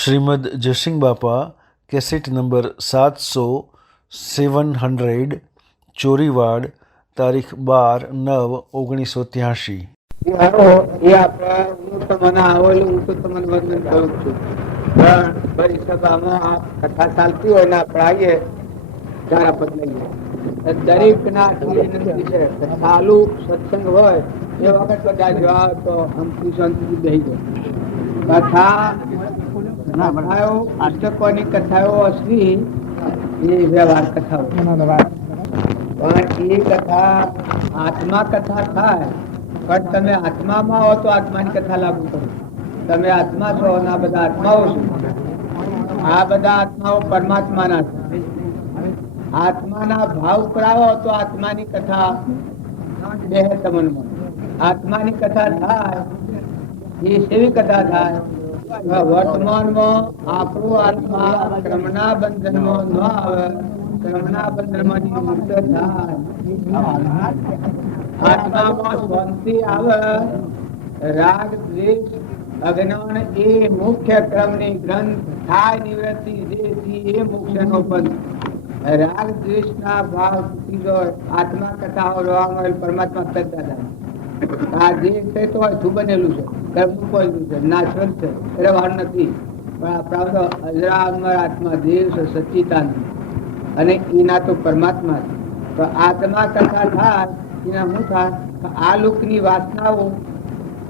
શ્રીમદ જયસિંહ બાપા cassette number 700 Chorivad તારીખ 12/9/1983। એ આપણે હું તમને આવેલું હું તો તમને વર્ણન કરું છું, પણ બધી સભામાં આ કથા ચાલતી હોય ને આપણે આવીએ ધારા બદલાઈએ દરેક ના વિનંતી છે કે ચાલુ સત્સંગ હોય એ વખત બધા જવાબ તો હમથી શાંતિથી બેસી જાય. કથાઓ પુસ્તકોની કથાઓ અસલી એ વ્યવહાર કથાઓ, પણ એ કથા આત્મા કથા થાય. પણ તમે આત્મામાં હો તો આત્માની કથા લાગુ કરો. તમે આત્મા છો અને આ બધા આત્માઓ છો. આ બધા આત્માઓ પરમાત્માના છે. આત્માના ભાવ ઉપર આવો તો આત્માની કથા બે તમનમાં. આત્માની કથા થાય એ સેવી કથા થાય. વર્તમાનમાં આપણું આત્મા ક્રમના બંધનમાં ન આવે, ક્રમના બંધનમાંથી મુક્ત થાય. આત્મામાં શાંતિ આવે. રાગ દ્વેષ અજ્ઞાન એ મુખ્ય ક્રમની ગ્રંથ થાય નિવૃત્તિ એ મોક્ષનો બંધ. રાગ દ્વેષ ના ભાવ તૂટી જાય. આત્મા કથાઓ રહેવામાં પરમાત્મા શ્રદ્ધા થાય. આ જે છે તો શું બનેલું છે, કર્મનું પડેલું છે, નાશવંત છે, એટલે વાર નથી. પણ આપણા અજરા અમર આત્મા દેવ છે, સચ્ચિદાનંદ, અને એના તો પરમાત્મા છે. તો આત્મા કથા થાય એના શું થાય? આ લોકની વાસનાઓ,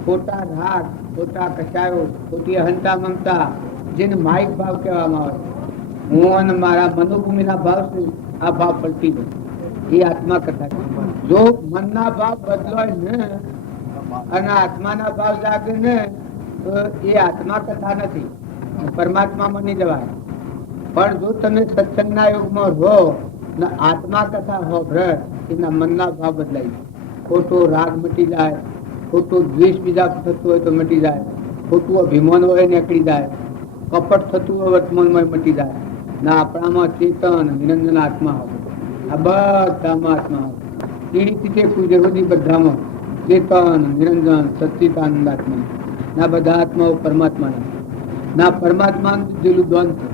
ખોટા રાગ, ખોટા કચાયો, ખોટી અહંતા મમતા, જેને માઇક ભાવ કહેવામાં આવે, હું અને મારા મનોભૂમિના ભાવ છું, આ ભાવ પલટી દો. એ આત્મા કથા છે. જો મનના ભાવ બદલાય ને અને આત્માના ભાવ જાગે ને તો એ આત્મા કથા નથી, પરમાત્મામાં નહીં જવાય. પણ જો તમે સત્સંગના યુગમાં રહો ને આત્મા કથા હો ભ્રત, એના મનના ભાવ બદલાય, ખોટો રાગ મટી જાય, ખોટો દ્વેષ બીજા થતું હોય તો મટી જાય, ખોટું અભિમાન હોય નીકળી જાય, કપટ થતું હોય વર્તમાનમાં મટી જાય. ના આપણામાં ચેતન નિરંજન આત્મા હોય. આ બધામાં આત્મા હોય. પીડી તે સુધી બધામાં ચેતન નિરંજન સચ્ચિદાનંદ આત્મા. ના બધા આત્માઓ પરમાત્માના. ના પરમાત્માનું જેલું દ્વંદ છે.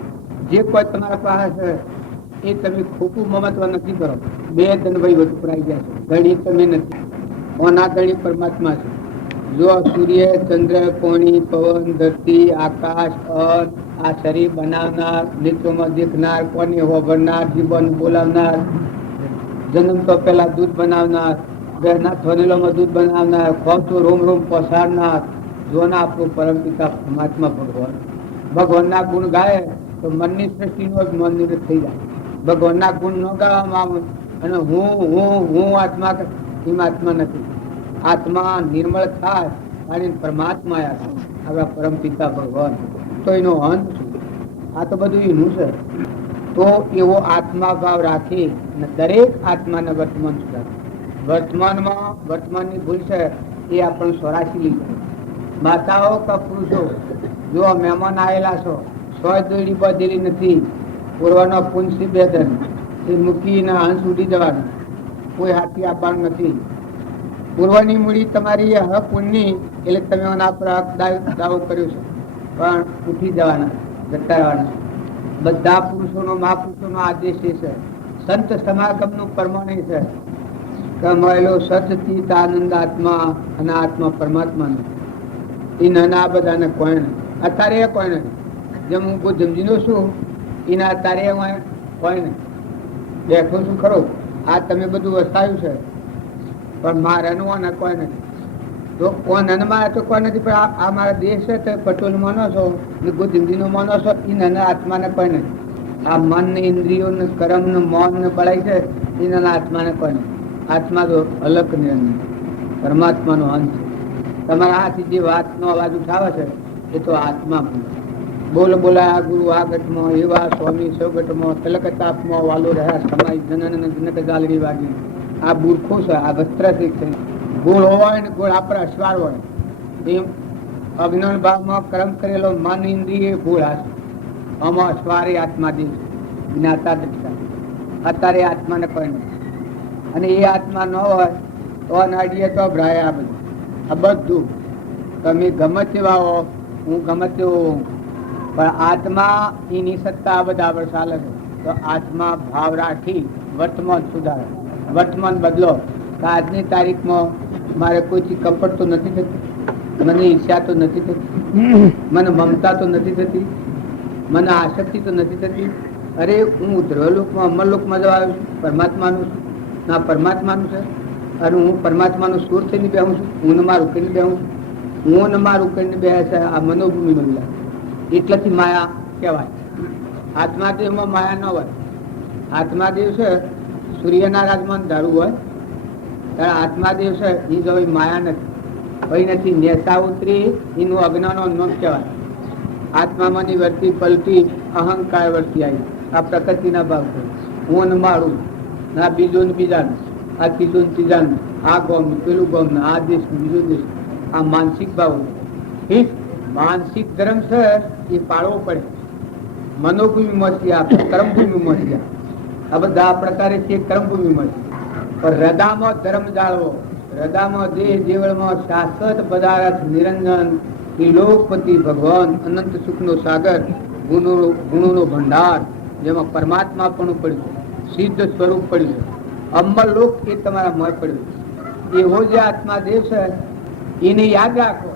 જે કોઈ તમારા પાસે છે એ તમે ખોટું મમત્વ નથી કરો. બે ધનભાઈ વધુ પરાઈ ગયા છે. ધણી તમે નથી, કોના ધણી પરમાત્મા છે. જો સૂર્ય, ચંદ્ર, પાણી, પવન, ધરતી, આકાશ, અર્થ, આ શરીર બનાવનાર, નેત્રોમાં દેખનાર, કોને હોભરનાર, જીવન બોલાવનાર, જન્મ તો પેલા દૂધ બનાવનાર, બેના થોનેલોમાં દૂધ બનાવનાર, ખોટું રોમ રોમ પસારનાર, જોના આપણું પરમ પિતા પરમાત્મા ભગવાન. ભગવાનના ગુણ ગાય તો મનની સૃષ્ટિનો જ મન નિવૃત્ત થઈ જાય. ભગવાનના ગુણ ન ગાવામાં આવે અને હું આત્મા, એમ આત્મા નથી. આત્મા નિર્મળ થાય અને પરમાત્મા આપણા પરમ પિતા ભગવાન, તો એનો અંત શું? આ તો બધું એનું છે. તો એવો આત્મા ભાવ રાખી દરેક આત્માને વર્તમાન સુધારે. વર્તમાનમાં વર્તમાનની ભૂલ છે એ આપણને સ્વરાશી લીધે. માતાઓ કે પુરુષો, જો મહેમાન આવેલા છો, સોય દોડી બધેલી નથી, પૂર્વનો પુંસી બેદન એ મૂકીને અંશ ઉડી જવાનું, કોઈ હાથી આપવાનું નથી. પૂર્વની મૂડી તમારી હક પુણ્યની, એટલે તમે એના પર દાવો કર્યો છે, પણ ઉઠી જવાના, જતા રહેવાના. બધા પુરુષોનો મહાપુરુષોનો આદેશ એ છે. સંત સમાગમનું પરમાણ છે કે મળેલો સચિત આનંદ આત્મા અને આત્મા પરમાત્માનો. એ નાના બધાને કોઈ નહીં. અત્યારે એ કોઈ નહીં. જેમ હું જમજીનો છું એના અત્યારે કોઈ નહીં. દેખો છું ખરો, આ તમે બધું વસાયું છે, પણ મારાનું અને કોઈ નથી. તો કોણ મારે તો કોઈ નથી. પણ આ મારા દેશ છે, પટોલ માનો છો, જિંદગીનો માનો છો, એ નાના આત્માને કોઈ નથી. આ મન ને ઇન્દ્રિયો ને કર્મ ને મન ને બળાય છે, એ નાના આત્માને કોઈ નથી. આત્મા તો અલગ નિરંજન પરમાત્માનો અંત છે. તમારા હાથથી જે વાતનો અવાજ ઉઠાવે છે એ તો આત્મા બોલ બોલાયા ગુરુ આ ઘટમાં, એવા સ્વામી સૌગટમાં, તલક તાપમાં વાલો રહ્યા સમાય જનન જનક ગાલડી વાગી. આ બુરખો છે, આ વસ્ત્ર છે. ગોળ હોય ને ગોળ આપણે અશ્વાર હોય એમ અજ્ઞાન ભાવમાં કર્મ કરેલો મન ઇન્દ્રિય ગોળ હશે. આમાં અશ્વારે આત્મા દે છે, જ્ઞાતા દક્ષા. અત્યારે આત્માને કોઈ નથી. અને એ આત્મા ન હોય તો નાડીએ તો ભ્રાય. આ બધું તમે ગમે તેવા હો, હું ગમે તેવો, પણ આત્મા એની સત્તા બધા પર ચાલે છે. તો આત્મા ભાવ રાખી વર્તમાન સુધારે, વર્તમાન બદલો. તો આજની તારીખમાં મારે કોઈથી કપટ તો નથી થતી, મને ઈર્ષ્યા તો નથી થતી, મને મમતા તો નથી થતી, મને આસક્તિ તો નથી થતી. અરે હું ધ્રુવલોકમાં અમરલોકમાં જવા આવ્યો છું, પરમાત્માનું છું, ના પરમાત્માનું છે. અને હું પરમાત્માનું સુર થઈને બેહું છું, હું ને મારું કરીને બેહું છું, હું ને મારું કરીને બે છે. આ મનોભૂમિ બની એટલાથી માયા કહેવાય. આત્માદેવમાં માયા ન હોય. આત્માદેવ છે સૂર્યના રાજમાન ધારું હોય ત્યારે આત્માદેવ છે એ જો માયા નથી, ભાઈ નથી. નેતા ઉતરી એનું અજ્ઞાનો નામ કહેવાય. આત્મામાંની વર્તી પલટી અહંકાર વર્તી આવી. આ પ્રકૃતિના ભાવ છે. હું ને મારું, ના બીજું ને બીજાનું, આ ત્રીજું ને ત્રીજાનું, આ ગોમ પેલું ગોમ, આ દેશ બીજો દેશ. આ માનસિક ભાવ. માનસિક ધર્મ છે એ પાળવો પડે. મનોભૂમિમાં છે, આ કર્મભૂમિમાં છે. આ બધા આ પ્રકારે છે કર્મભૂમિમાં છે. પણ હૃદયમાં ધર્મ જાળવો. હૃદયમાં દેહ જીવનમાં શાશ્વત પદાર્થ નિરંજન ત્રિલોકપતિ ભગવાન અનંત સુખનો સાગર, ગુણોનો ભંડાર, જેમાં પરમાત્મા પણ પડ્યું, સિદ્ધ સ્વરૂપ પડ્યું, અમર લોક એ તમારા મય પડ્યું. એવો જે આત્માદેવ છે એને યાદ રાખો.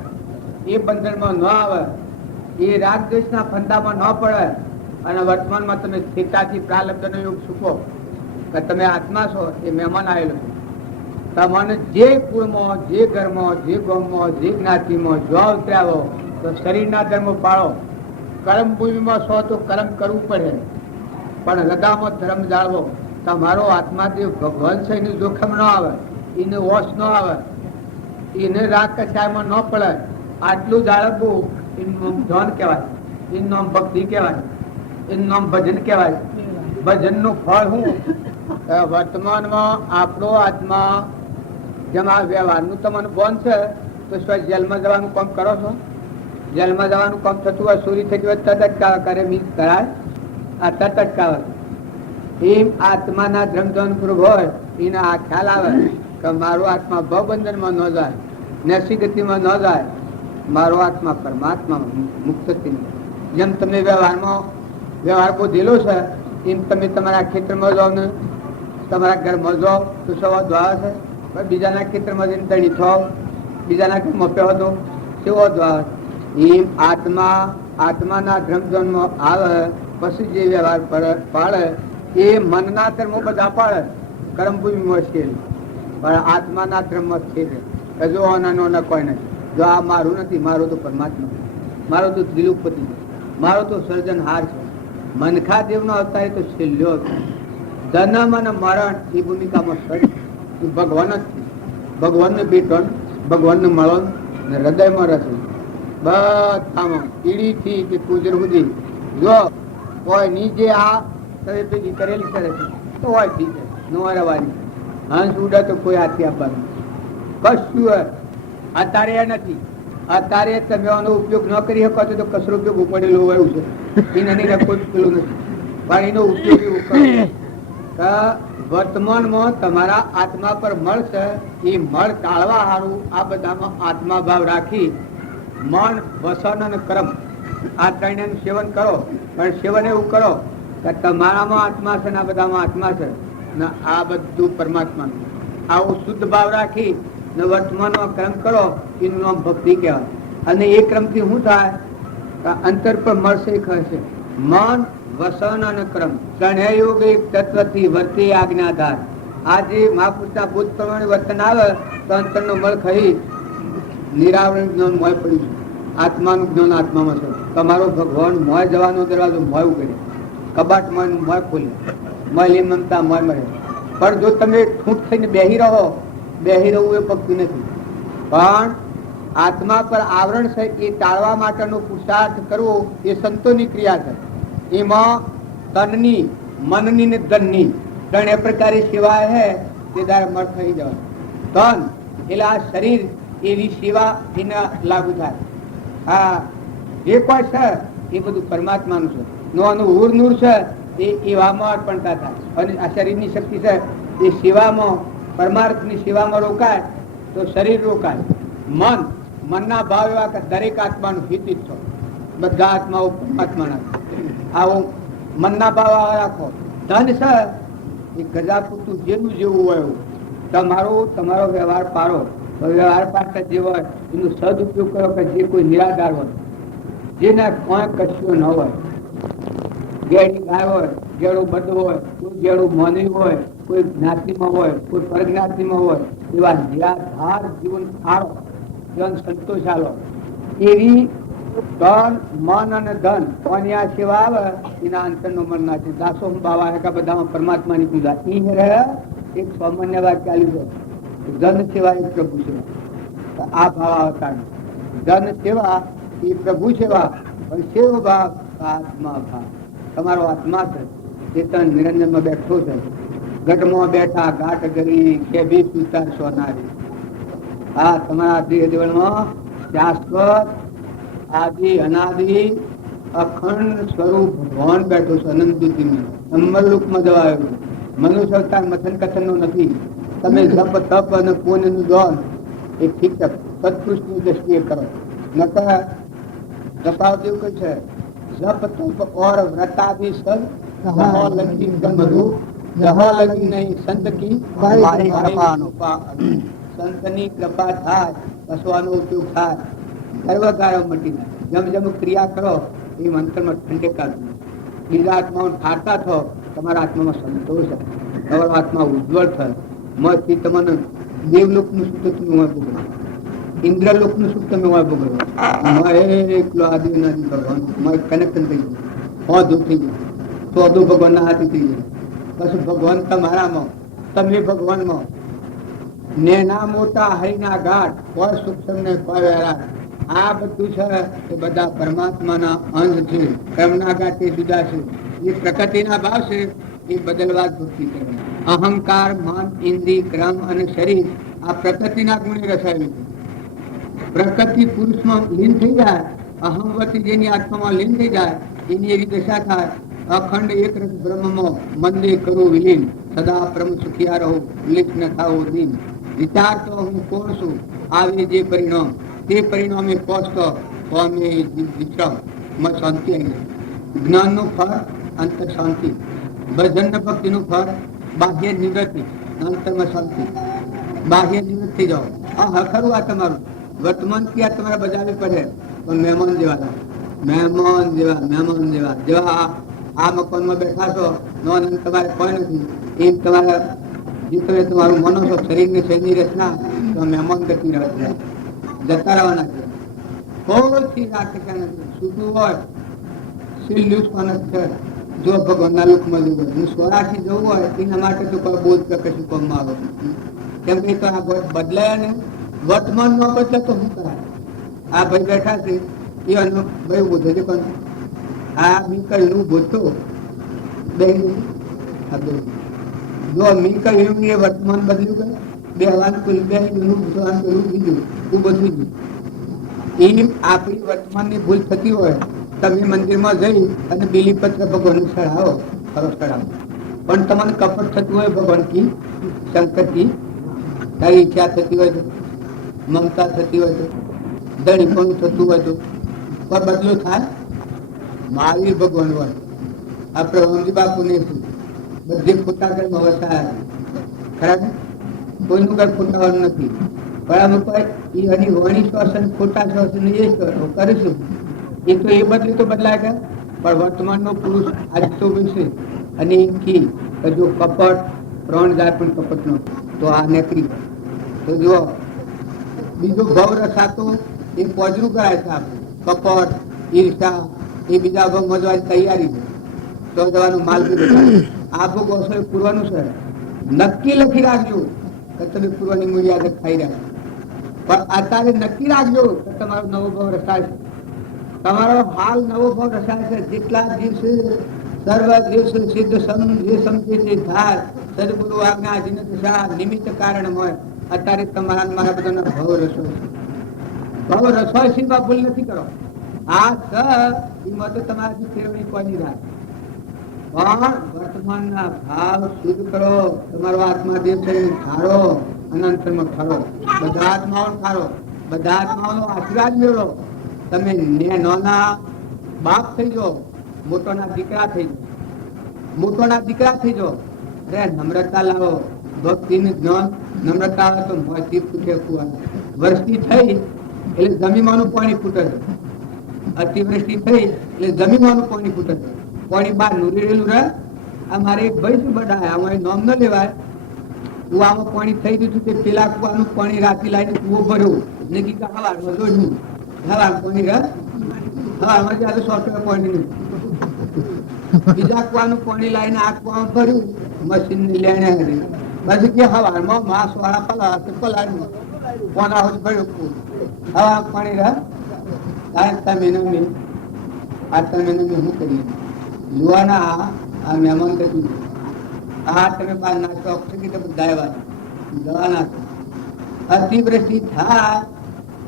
એ બંધનમાં ન આવે, એ રાગદ્વેષના ફંદામાં ન પડે. અને વર્તમાનમાં તમે સ્થિરતાથી પ્રાલબ્ધનો યોગ સુખો કે તમે આત્મા છો, એ મહેમાન આવેલો છે. તમને જે કુળમાં, જે ઘરમાં, જે ગામમાં, જે જ્ઞાતિમાં જો ઉતર્યા તો શરીરના ધર્મો પાળો. કર્મ ભૂમિમાં છો તો કર્મ કરવું પડે, પણ હૃદયમાં ધર્મ જાળવો. તમારો આત્માદેવ ભગવાન છે એનું જોખમ ન આવે, એને વોશ ન આવે, એને રાગ કચાયમાં ન પડે. આટલું જાળવવું એનું ધન કહેવાય, એનું નામ ભક્તિ કહેવાય, એનું નામ ભજન કહેવાય. ભજનનું ફળ શું? વર્તમાનમાં આપણો આત્મા જેમ આ વ્યવહારનું તમને બોન છે તો શું જેલમાં જવાનું કામ કરો છો? જેલમાં જવાનું કામ થતું હોય, ચોરી થતી હોય તરત અટકાવે, કરે મીસ કરાય, આ તરત અટકાવે. એમ આત્માના ધર્મધન પૂર્વ હોય એને આ ખ્યાલ આવે કે મારો આત્મા ભવબંધનમાં ન જાય, નૈસી ગતિમાં ન જાય, મારો આત્મા પરમાત્મામાં મુક્ત થઈ. જેમ તમે વ્યવહાર બોધેલો છે એમ તમે તમારા ખેતરમાં જાઓ ને તમારા ઘરમાં જાઓ તો સવા દ્વાર છે. બીજાના ખેતરમાં જઈને તણી થાવ, બીજાના ઘરમાં પહેવો દો, સેવો દ્વાર. એમ આત્માના ધર્મધનમાં આવે પછી જે વ્યવહાર પાડે એ મનના ધર્મો બધા પાડે, કર્મભૂમિમાં છે. પણ આત્માના ધર્મમાં છે જો આના કોઈ નથી. જો આ મારું નથી, મારો તો પરમાત્મા, મારો તો ત્રિલોકપતિ, મારો તો સર્જનહાર છે. મનખા દેવનો અવતાર તો છેલ્લો હતો. જન્મ અને મરણ એ ભૂમિકામાં સર્જ ભગવાન જ છે. ભગવાનને બેઠો, ભગવાનને મળો ને હૃદયમાં રસ. બધામાં કીડીથી કે કુજર સુધી જો કોઈ નીચે આ ભેગી કરેલી કરે છે તો હોય ઠીક છે, ન રવાની. હંસ ઉડે તો કોઈ હાથી આપવાનું કશું અત્યારે નથી. અત્યારે તમે આનો ઉપયોગ ન કરી શકો તો કચરો ઉપયોગ ઉપડેલો હોય એવું છે. એ નહીં કોઈ પેલું નથી, પણ એનો ઉપયોગ એવું કરો. વર્તમાનમાં તમારા આત્મા પર મળ છે, એ મળ ટાળવા સારું આ બધામાં આત્મા ભાવ રાખી મન, વસન અને કર્મ આ ત્રણેયનું સેવન કરો. પણ સેવન એવું કરો કે તમારામાં આત્મા છે ને આ બધામાં આત્મા છે ને આ બધું પરમાત્માનું. આવું શુદ્ધ ભાવ રાખી ને વર્તમાનમાં કર્મ કરો, એનું નામ ભક્તિ કહેવાય. અને એ ક્રમથી શું થાય? અંતર પર મળશે ખસે મન, વસન અને કર્મ ત્રણેય યોગ એક તત્વથી વર્તે આજ્ઞાધાર. આ જે મહાપુરુષના બોધ પ્રમાણે વર્તન આવે તો અંતરનો મળ ખાઈ નિરાવરણ જ્ઞાન મોય પડ્યું છે. આત્માનું જ્ઞાન આત્મામાં છે. તમારો ભગવાન મોય જવાનો દરવાજો મોય ઉગડે, કબાટ મોય ખોલે, મોય મમતા મોય મળે. પણ જો તમે ઠૂંઠ થઈને બેહી રહો, બેહી રહવું એ ભક્તિ નથી. પણ આત્મા પર આવરણ છે એ ટાળવા માટેનો પુરુષાર્થ કરવો એ સંતોની ક્રિયા છે. એમાં તનની, મનની ને ધનની ત્રણે પ્રકારે સેવા હે તે દ્વારા મળ થઈ જવાય. તન એટલે આ શરીર, એવી સેવા એને લાગુ થાય. હા જે કોઈ છે એ બધું પરમાત્માનું છે. નો ઉર નૂર છે એ એવામાં અર્પણતા થાય. અને આ શરીરની શક્તિ છે એ સેવામાં, પરમાર્થની સેવામાં રોકાય તો શરીર રોકાય. મનના ભાવ એવા કે દરેક આત્માનું હિત ઈચ્છો. બધા આત્માઓ પરમાત્માના છે. આવો મનના ભાવ રાખો. ધન છે એ ગજા પૂરતું જેવું જેવું હોય એવું. તમારો વ્યવહાર પાડો. વ્યવહાર પાડતા જે હોય એનો સદઉપયોગ કરો કે જે કોઈ નિરાધાર હોય, જેના કોઈ કશું ન હોય, ગેડી ગાય હોય, ગેડું બધું હોય, કોઈ ગેડું મોની હોય, કોઈ જ્ઞાતિમાં હોય, કોઈ પરજ્ઞાતિમાં હોય, એવા નિરાધાર જીવન આરો, જીવન સંતોષ આલો. એવી ધન, મન અને ધન કોની આ સેવા આવે એના અંતરનો મન ના છે. દાસો બાવા હેકા બધામાં પરમાત્માની પૂજા ઈ રહે. એક સામાન્ય વાત ચાલ્યું છે, ધન સેવા એ પ્રભુ સેવા. આ ભાવ આવતા ધન સેવા એ પ્રભુ સેવા, પણ સેવ ભાવ આત્મા ભાવ. તમારો આત્મા છે, ચેતન નિરંજનમાં બેઠો છે, ગઢમાં બેઠા ઘાટ ગરી કે બી સુતાર સોનારી. હા, તમારા દેહમાં શાશ્વત આદિ અનાદિ અખંડ સ્વરૂપ ભગવાન બેઠો છે. અનંતમાં અમરરૂપમાં જવાયું. મનુષ્ય અવતાર મથન કથન નો નથી. તમે જપ તપ અને પુણ્ય નું દોન એ ઠીક છે, સત્પુરુષની દ્રષ્ટિએ કરો. નકર તફાવત એવું કઈ છે, જપ તપ ઓર વ્રતાદિ સદ જહો લગી ગમરૂ, જહો લગી નહીં સંત કી સંતની કૃપા થાય, કસવાનો ઉપયોગ થાય, સર્વકારો મટી જાય. જેમ જેમ ક્રિયા કરો એ અંતરમાં ઠંડક. બીજા આત્માઓ ઠારતા થો, તમારા આત્મામાં સંતોષ, તમારો આત્મા ઉજ્જવળ થાય. મથી તમને દેવલોક નું સુખ તમે હોય ભોગવો, ઇન્દ્રલોક નું સુખ તમે હોય ભોગવો. એકલો આદિ નથી ભગવાન કનેક્શન થઈ ગયું, હોદું થઈ ગયું, સોદું ભગવાન ના હાથી થઈ ગયું. પછી ભગવાન તમારામાં, તમે ભગવાનમાં. નેના મોટા હરિના ઘાટ, કોઈ સૂક્ષ્મ ને કોઈ વેરા. આ બધું છે એ બધા પરમાત્માના અંશ છે. કર્મના ઘાટ એ જુદા છે. એ પ્રકૃતિના ભાવ છે, એ બદલવા જ ભક્તિ કરવાની. અહંકાર, મન, ઇન્દ્રિય, ક્રમ અને શરીર આ પ્રકૃતિના ગુણે રસાયેલું છે. પ્રકૃતિ પુરુષમાં લીન થઈ જાય, અહમવતી જેની આત્મામાં લીન થઈ જાય, એની એવી દશા થાય. અખંડ એક રસ બ્રહ્મમાં મંદે કરું વિલીન, સદા પરમ સુખિયા રહો, લીન ન થાવો દીન. વિચાર તો હું કોણ છું, આવે જે પરિણામ, તે પરિણામે પહોંચતો અમે વિશ્રામ શાંતિ આવી. જ્ઞાન નું ફળ અંતર શાંતિ, ભજન ભક્તિ નું ફળ બાહ્ય નિવૃત્તિ, અંતરમાં શાંતિ. બાહ્ય નિવૃત્ત થઈ જાઓ. હા ખરું આ તમારું વર્તમાન ક્રિયા તમારે બજાવવી પડે, પણ મહેમાન જેવા, મહેમાન જેવા, મહેમાન જેવા. જેવા આ મકાનમાં બેઠા છો, નોંધ તમારે કોઈ નથી, એમ તમારે જે તમે તમારું મનો છો, શરીરની શરીરની રચના તો મહેમાન ગતિ રહે, જતા રહેવાના છે. કોઈ રાખે નથી. છૂટું હોય છે. જો ભગવાનના લોકમાં જવું હોય, હું સ્વરાથી જવું હોય એના માટે તો કોઈ બોધ કશું કામમાં આવે. કેમ કે આ બદલાયા ને વર્તમાન ન બદલે તો શું કરાય? આ ભાઈ બેઠા છે એ ભાઈ બોધે છે, પણ આ મી કહ્યું બોધતો બે જો મી કહ્યું એ વર્તમાન બદલ્યું કે બે હવાનું પેલું બે પેલું બીજું તું બદલી ગયું. એ આપણી વર્તમાનની ભૂલ થતી હોય, તમે મંદિરમાં જઈ અને બીલીપત્ર ભગવાન ચઢાવો, ખરો ચઢાવો, પણ તમને કપટ થતું હોય ભગવાન કી, શંકર કી, તારી ઈચ્છા થતી હોય તો, મમતા થતી હોય તો, દળીપણું થતું હોય તો કોઈ બદલો થાય? મહાવીર ભગવાન હોય, આપણે રમજી બાપુ ને બધી ખોટા કર્મ વસાયા, ખરા કોઈનું કઈ ખોટાવાનું નથી. પણ આમ કોઈ એની વાણી શ્વાસન ખોટા શ્વાસન એ કરીશું, એ તો એ બદલી તો બદલાય કે. પણ વર્તમાનનો પુરુષ આજ તો વિશે અને કી જો કપટ ત્રણ જાય પણ કપટ નો તો આ નેકરી તો જુઓ. બીજો ભાવ રસાતો એ પોજરું કરાય છે. આપણે કપટ, ઈર્ષા એ બીજા ભાવ મજવાની તૈયારી છે, તો જવાનું માલ આ ભોગ અસર પૂરવાનું છે. નક્કી લખી રાખજો કે તમે પૂર્વની મૂલ્યાદત ખાઈ રહ્યા, પણ અત્યારે નક્કી રાખજો કે તમારો નવો ભાવ રસાય છે. તમારો હાલ નવો ભાવ રસાય છે. જેટલા દિવસે સર્વ દિવસે સિદ્ધ જે સમજે થાય સદગુરુ આજ્ઞા જીન દશા નિમિત્ત કારણ હોય. અત્યારે તમારા મારા બધાનો ભાવ રસો છે. ભાવ રસોય સિવાય ભૂલ નથી કરો. આ એમાં તો તમારાથી ફેરવણી કોઈ નહીં થાય, પણ વર્તમાનના ભાવ શુદ્ધ કરો. તમારો આત્મા જે છે ઠારો, અનંતમાં ઠારો, બધા આત્માઓ ઠારો, બધા આત્માઓનો આશીર્વાદ મેળવો. તમે નાના બાપ થઈ જાઓ, મોટોના દીકરા થઈ જાઓ, મોટોના દીકરા થઈ જાઓ. અરે નમ્રતા લાવો, ભક્તિનું જ્ઞાન, નમ્રતા આવે તો મોંથી ફૂટે કુવા. વરસાદ થઈ એટલે જમીનમાંનું પાણી ફૂટે છે, અતિવૃષ્ટિ થઈ એટલે જમીનમાંનું પાણી ફૂટે છે. પાણી બહાર નુરેલું રહે. આ મારે એક ભાઈ શું બધાય, આમાં નામ ન લેવાય, કુવામાં પાણી થઈ ગયું તે પેલા કુવાનું પાણી રાતી લાવીને કુવો ભર્યો ને કી હવારમાં જોયું હવાર પાણી રહે, હવારમાં જ્યાં તો સોફ્ટવેર પાણી નહીં. બીજા કુવાનું પાણી લાવીને આ કુવામાં ભર્યું, મશીન ની લેણે હતી. પછી કે હવારમાં માસ વાળા પલાળ્યું કોના હોય ભર્યો કુવો, હવા પાણી રહે. તમે આ તમે શું કરીએ યુવાના આ મહેમાન કહ્યું, હા તમે બહાર નાખો ઓક્સિજન બધા દવા નાખો. અતિવૃષ્ટિ થાય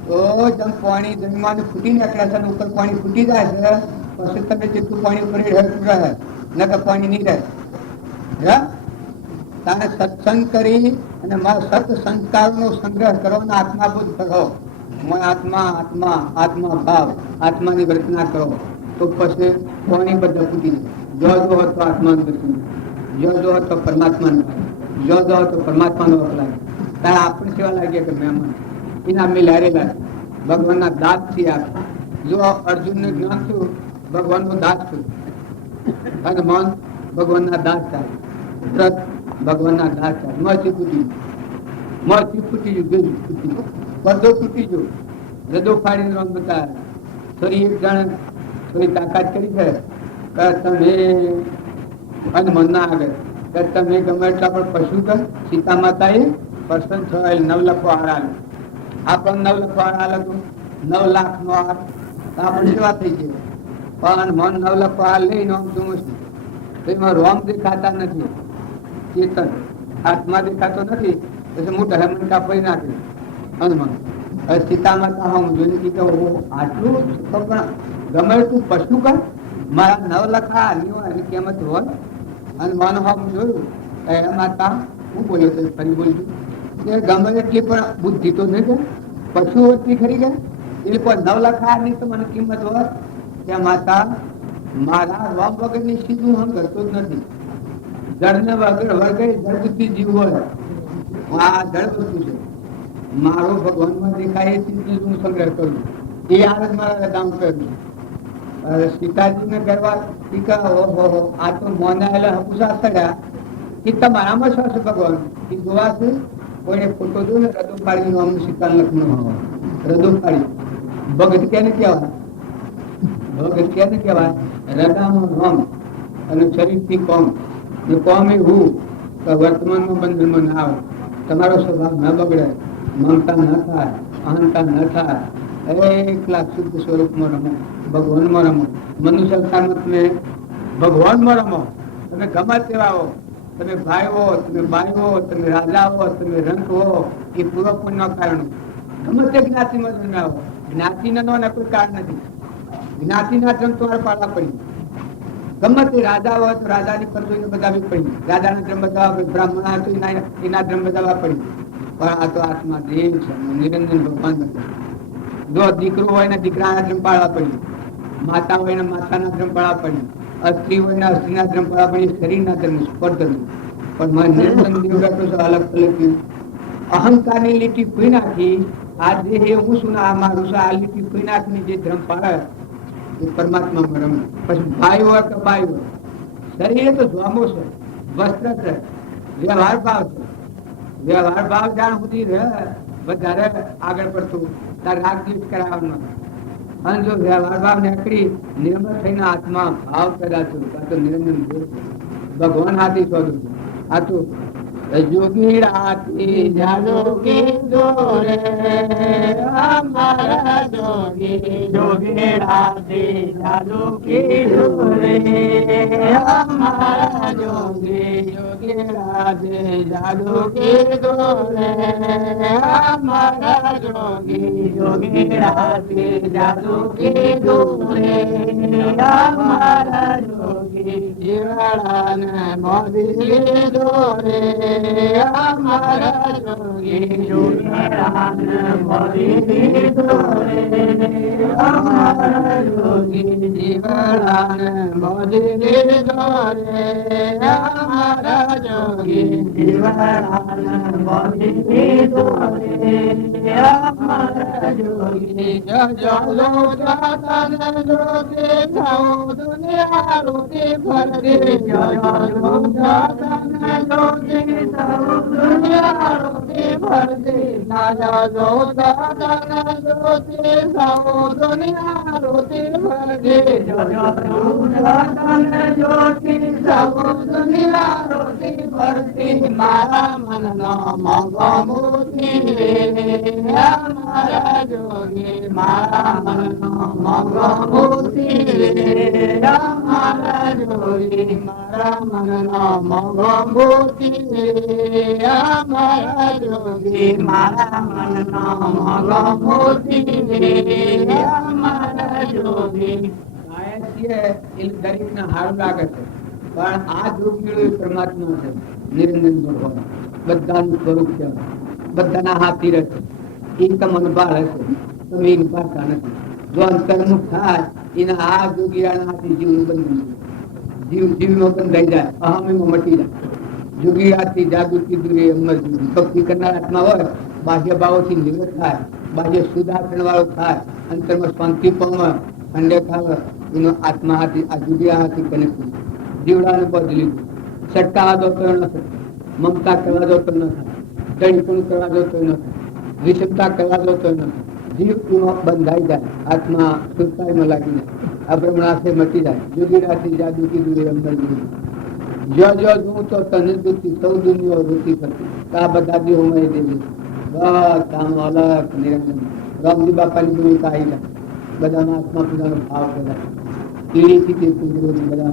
તો જેમ પાણી જમીનમાં ફૂટી નીકળે છે, ઉપર પાણી ફૂટી જાય છે, પછી તમે જેટલું પાણી ઉપર રહે નકર પાણી નહીં રહે. તારે સત્સંગ કરી અને મારા સત સંસ્કારનો સંગ્રહ કરવાનો આત્માબોધ કરો. આત્મા આત્મા આત્મા ભાવ આત્માની રચના કરો તો પછી પાણી બધા ફૂટી જાય. જો હતો આત્માનું દર્શન, જો હતો પરમાત્માનું, જો હતો પરમાત્માનો અપલાય. તારે આપણે સેવા લાગીએ કે મહેમાન એના મેં લારેલા ભગવાનના દાસ છીએ. આપણે જો અર્જુનને જ્ઞાન થયું ભગવાનનો દાસ થયું, અને મન ભગવાનના દાસ થાય, વ્રત ભગવાનના દાસ થાય. મરથી ફૂટી ગયું, ફૂટી ગયું, બધો તૂટી ગયો, રદો ફાડીને રંગ બતાવે. થોડી એક જણ થોડી તાકાત કરી છે કે તમે અને મન ના આગળ કે તમે ગમે એટલા પણ પશુ કર. સીતા માતા એ પર્સન થયેલ 9 લાખ હાર આલે, આપણને 9 લાખ હાર આલે તો 9 લાખ નો હાર આપણે સેવા થઈ ગઈ. પણ મન 9 લાખ હાર લઈને આમ શું તો એમાં રોમ દેખાતા નથી, ચેતન આત્મા દેખાતો નથી. પછી મોટા હેમન કાપી નાખે હનુમાન. હવે સીતા માતા હું જોઈને કીધું આટલું પણ ગમે તું પશુ કર, મારા 9 લાખ હાર એની કિંમત હોય. અને માનો હા જોયું એ માતા હું બોલ્યો તો ફરી બોલજો કે ગમે એટલી પણ બુદ્ધિ તો નહીં જાય, પશુ એટલી ખરી ગયા એ લોકો 9 લાખ હાર ની તો મને કિંમત હોય. ત્યાં માતા મારા રોમ વગર ની સીધું હું કરતો જ નથી. જળને વગર વગર જળ બુદ્ધિ જીવ હોય, આ જળ વસ્તુ છે. મારો ભગવાનમાં દેખાય એ ચીજ હું સંગ્રહ કરું, એ આનંદ મારા કામ કરું. સીતાજી ને કરવા આ તો મોનાયેલા હપુસા થયા કે તમારામાં શું છે ભગવાન એ જોવા છે. કોઈને ફોટો જો ને રદો પાડી નું સીતા લખનું હોય, રદો પાડી ભગત ક્યાંને કહેવાય, ભગત ક્યાંને કહેવાય રદામાં રોમ અને શરીર થી કોમ. કોમ એ હું વર્તમાનમાં બંધનમાં ના આવે, તમારો સ્વભાવ ન બગડે, મમતા ન થાય, અહંતા ન થાય, 1 લાખ શુદ્ધ સ્વરૂપમાં રમો, ભગવાનમાં રમો. મનુષ્ય અવતારમાં તમે ભગવાનમાં રમો. તમે ગમે તેવા હો, તમે ભાઈ હો, તમે બાઈ હો, તમે રાજા હો, તમે રંગ હો, એ પૂર્વ પુણ્ય કારણ. ગમે તે જ્ઞાતિમાં તમે આવો, જ્ઞાતિના કોઈ કારણ નથી. જ્ઞાતિના જન્મ તમારે પાડવા પડી. ગમે તે રાજા હોય તો રાજાની પરચોઈને બતાવવી પડી, રાજાના ધર્મ બતાવવા પડી, બ્રાહ્મણ હતો એના ધર્મ બતાવવા પડી. પણ આ તો આત્મા દેવ છે, નિરંજન ભગવાન નથી. જો દીકરો હોય ને દીકરાના ધર્મ પાડવા પડી, માતા હોય ને માતાના ધર્મ પાડવા પડી, સ્ત્રી હોય ને સ્ત્રીના ધર્મ પાડવા પડી, શરીરના ધર્મ સ્પર્ધ. પણ મને નિરંજન દેવ બેઠો છે અલગ અલગ. અહંકારની લીટી ખોઈ નાખી, આ દેહ હું છું ને આ મારું છે, આ લીટી ખોઈ નાખીને જે ધર્મ પાડે એ પરમાત્મા રમે. પછી ભાઈ હોય કે બાઈ હોય, શરીર તો જોમો છે, વસ્ત્ર છે, વ્યવહાર ભાવ છે. વ્યવહાર ભાવ જાણ સુધી વધારે આગળ પડતું તાર રાગ દ્વેષ કરાવવાનો. અને જો વ્યવહાર ભાવ નીકળી નિર્મળ થઈને આત્મા ભાવ પેદા થયું તો નિરંજન ભગવાન હાથી શોધું. આ તો યોગી રાતી જાદો કીધો રે અમારા જોગી, યોગી રાતી જાદો કીધો રે અમારા જોગી, યોગી રાતી જાદો કીધો રે અમારા જોગી, યોગી રાતી જાદો કીધો રે અમારા જોગી, જીવાડાને મોદી લીધો રે અમારા જોગી જીવાડાને મોદી લીધો રે અમારા જોગી જીવાડાને મોદી લીધો રે અમારા જોગી જીવાડાને મોદી લીધો રે અમારા જોગી જલો જાતને જોગી થાઉ દુનિયા રૂટી ભરદે જલો જાતને જોગી થાઉ દુનિયા રૂટી ભરદે ના જલો જાતને જોગી થાઉ દુનિયા રૂટી ભરદે જલો જાતને જોગી થાઉ દુનિયા રૂટી ભરદે મારા મનનો મોગો મૂકી રે અમારા જોગી મારા મનનો મોગો મૂકી રે અમારા જોગી મારા મનનો મોગો મૂકી રે અમારા જોગી મારા મનનો મોગો મૂકી રે અમારા જોગી દરેક ને હારું લાગે છે પણ આ જોગીઓ પરમાત્મા છે નિરંજન ભગવાન બધાનું સ્વરૂપ છે બધાના હાથી રહે એ તમને ભાર હશે તમે એની ભાષા નથી જો અંતર્મુખ થાય એના આ જોગીરાના હાથી જીવનું બંધ જીવનો બંધાઈ જાય અહમીમાં મટી જાય જોગીરાથી જાગૃતિ દૂરે અમર જોગી ભક્તિ કરનાર આત્મા હોય બાહ્ય ભાવોથી નિવૃત્ત થાય બાહ્ય સુધારણ વાળો થાય અંતરમાં શાંતિ પામે ઠંડક આવે એનો આત્મા હાથી આ જોગીરા હાથી કનેક્ટ જીવડાને બદલી લીધું સટ્ટા દોતો ન થાય મમતા કરવા દોતો ન થાય દળીપણું કરવા દોતો ન થાય વિષમતા કરવા દોતો ન થાય જીવ બંધાઈ જાય આત્મા સુરતાઈમાં લાગી જાય અબ્રહ્મણાસે મટી જાય જોગીરાથી જાદુથી દૂરે અંદર જો જો હું તો તને દુઃખી સૌ દુનિયા વૃત્તિ કરતી આ બધા દેવો મય દેવી બસ આમ અલગ નિરંજન રામજી બાપાની ભૂમિકા આવી જાય બધાના આત્મા પૂજાનો ભાવ કરાય કીડીથી તે પૂજરોની બધા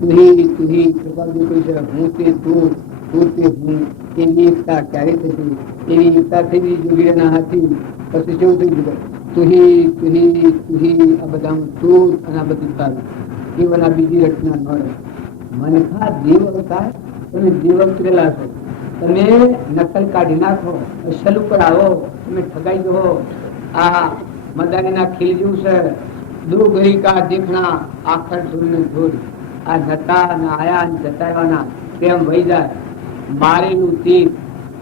તુહી કૃપાજી કોઈ છે હું તે તું તે હું એની એકતા ક્યારે થતી એની એકતા થઈ જોગીરાના હાથી પછી કેવું થઈ ગયું તુહી આ બધા તું અને આ બધું તારું એવાના બીજી રચના ન રહે મને ખા દેવ અવતાર તમે દેવ અવતરેલા છો તમે નકલ કાઢી નાખો અસલ ઉપર આવો તમે ઠગાઈ જવો આ મદારીના ખીલ જેવું છે દો ગઈ કા દેખના આખર ધૂળને ધૂળ આ જતા ને આયા ને જતાવાના તેમ વહી જાય મારેલું તીર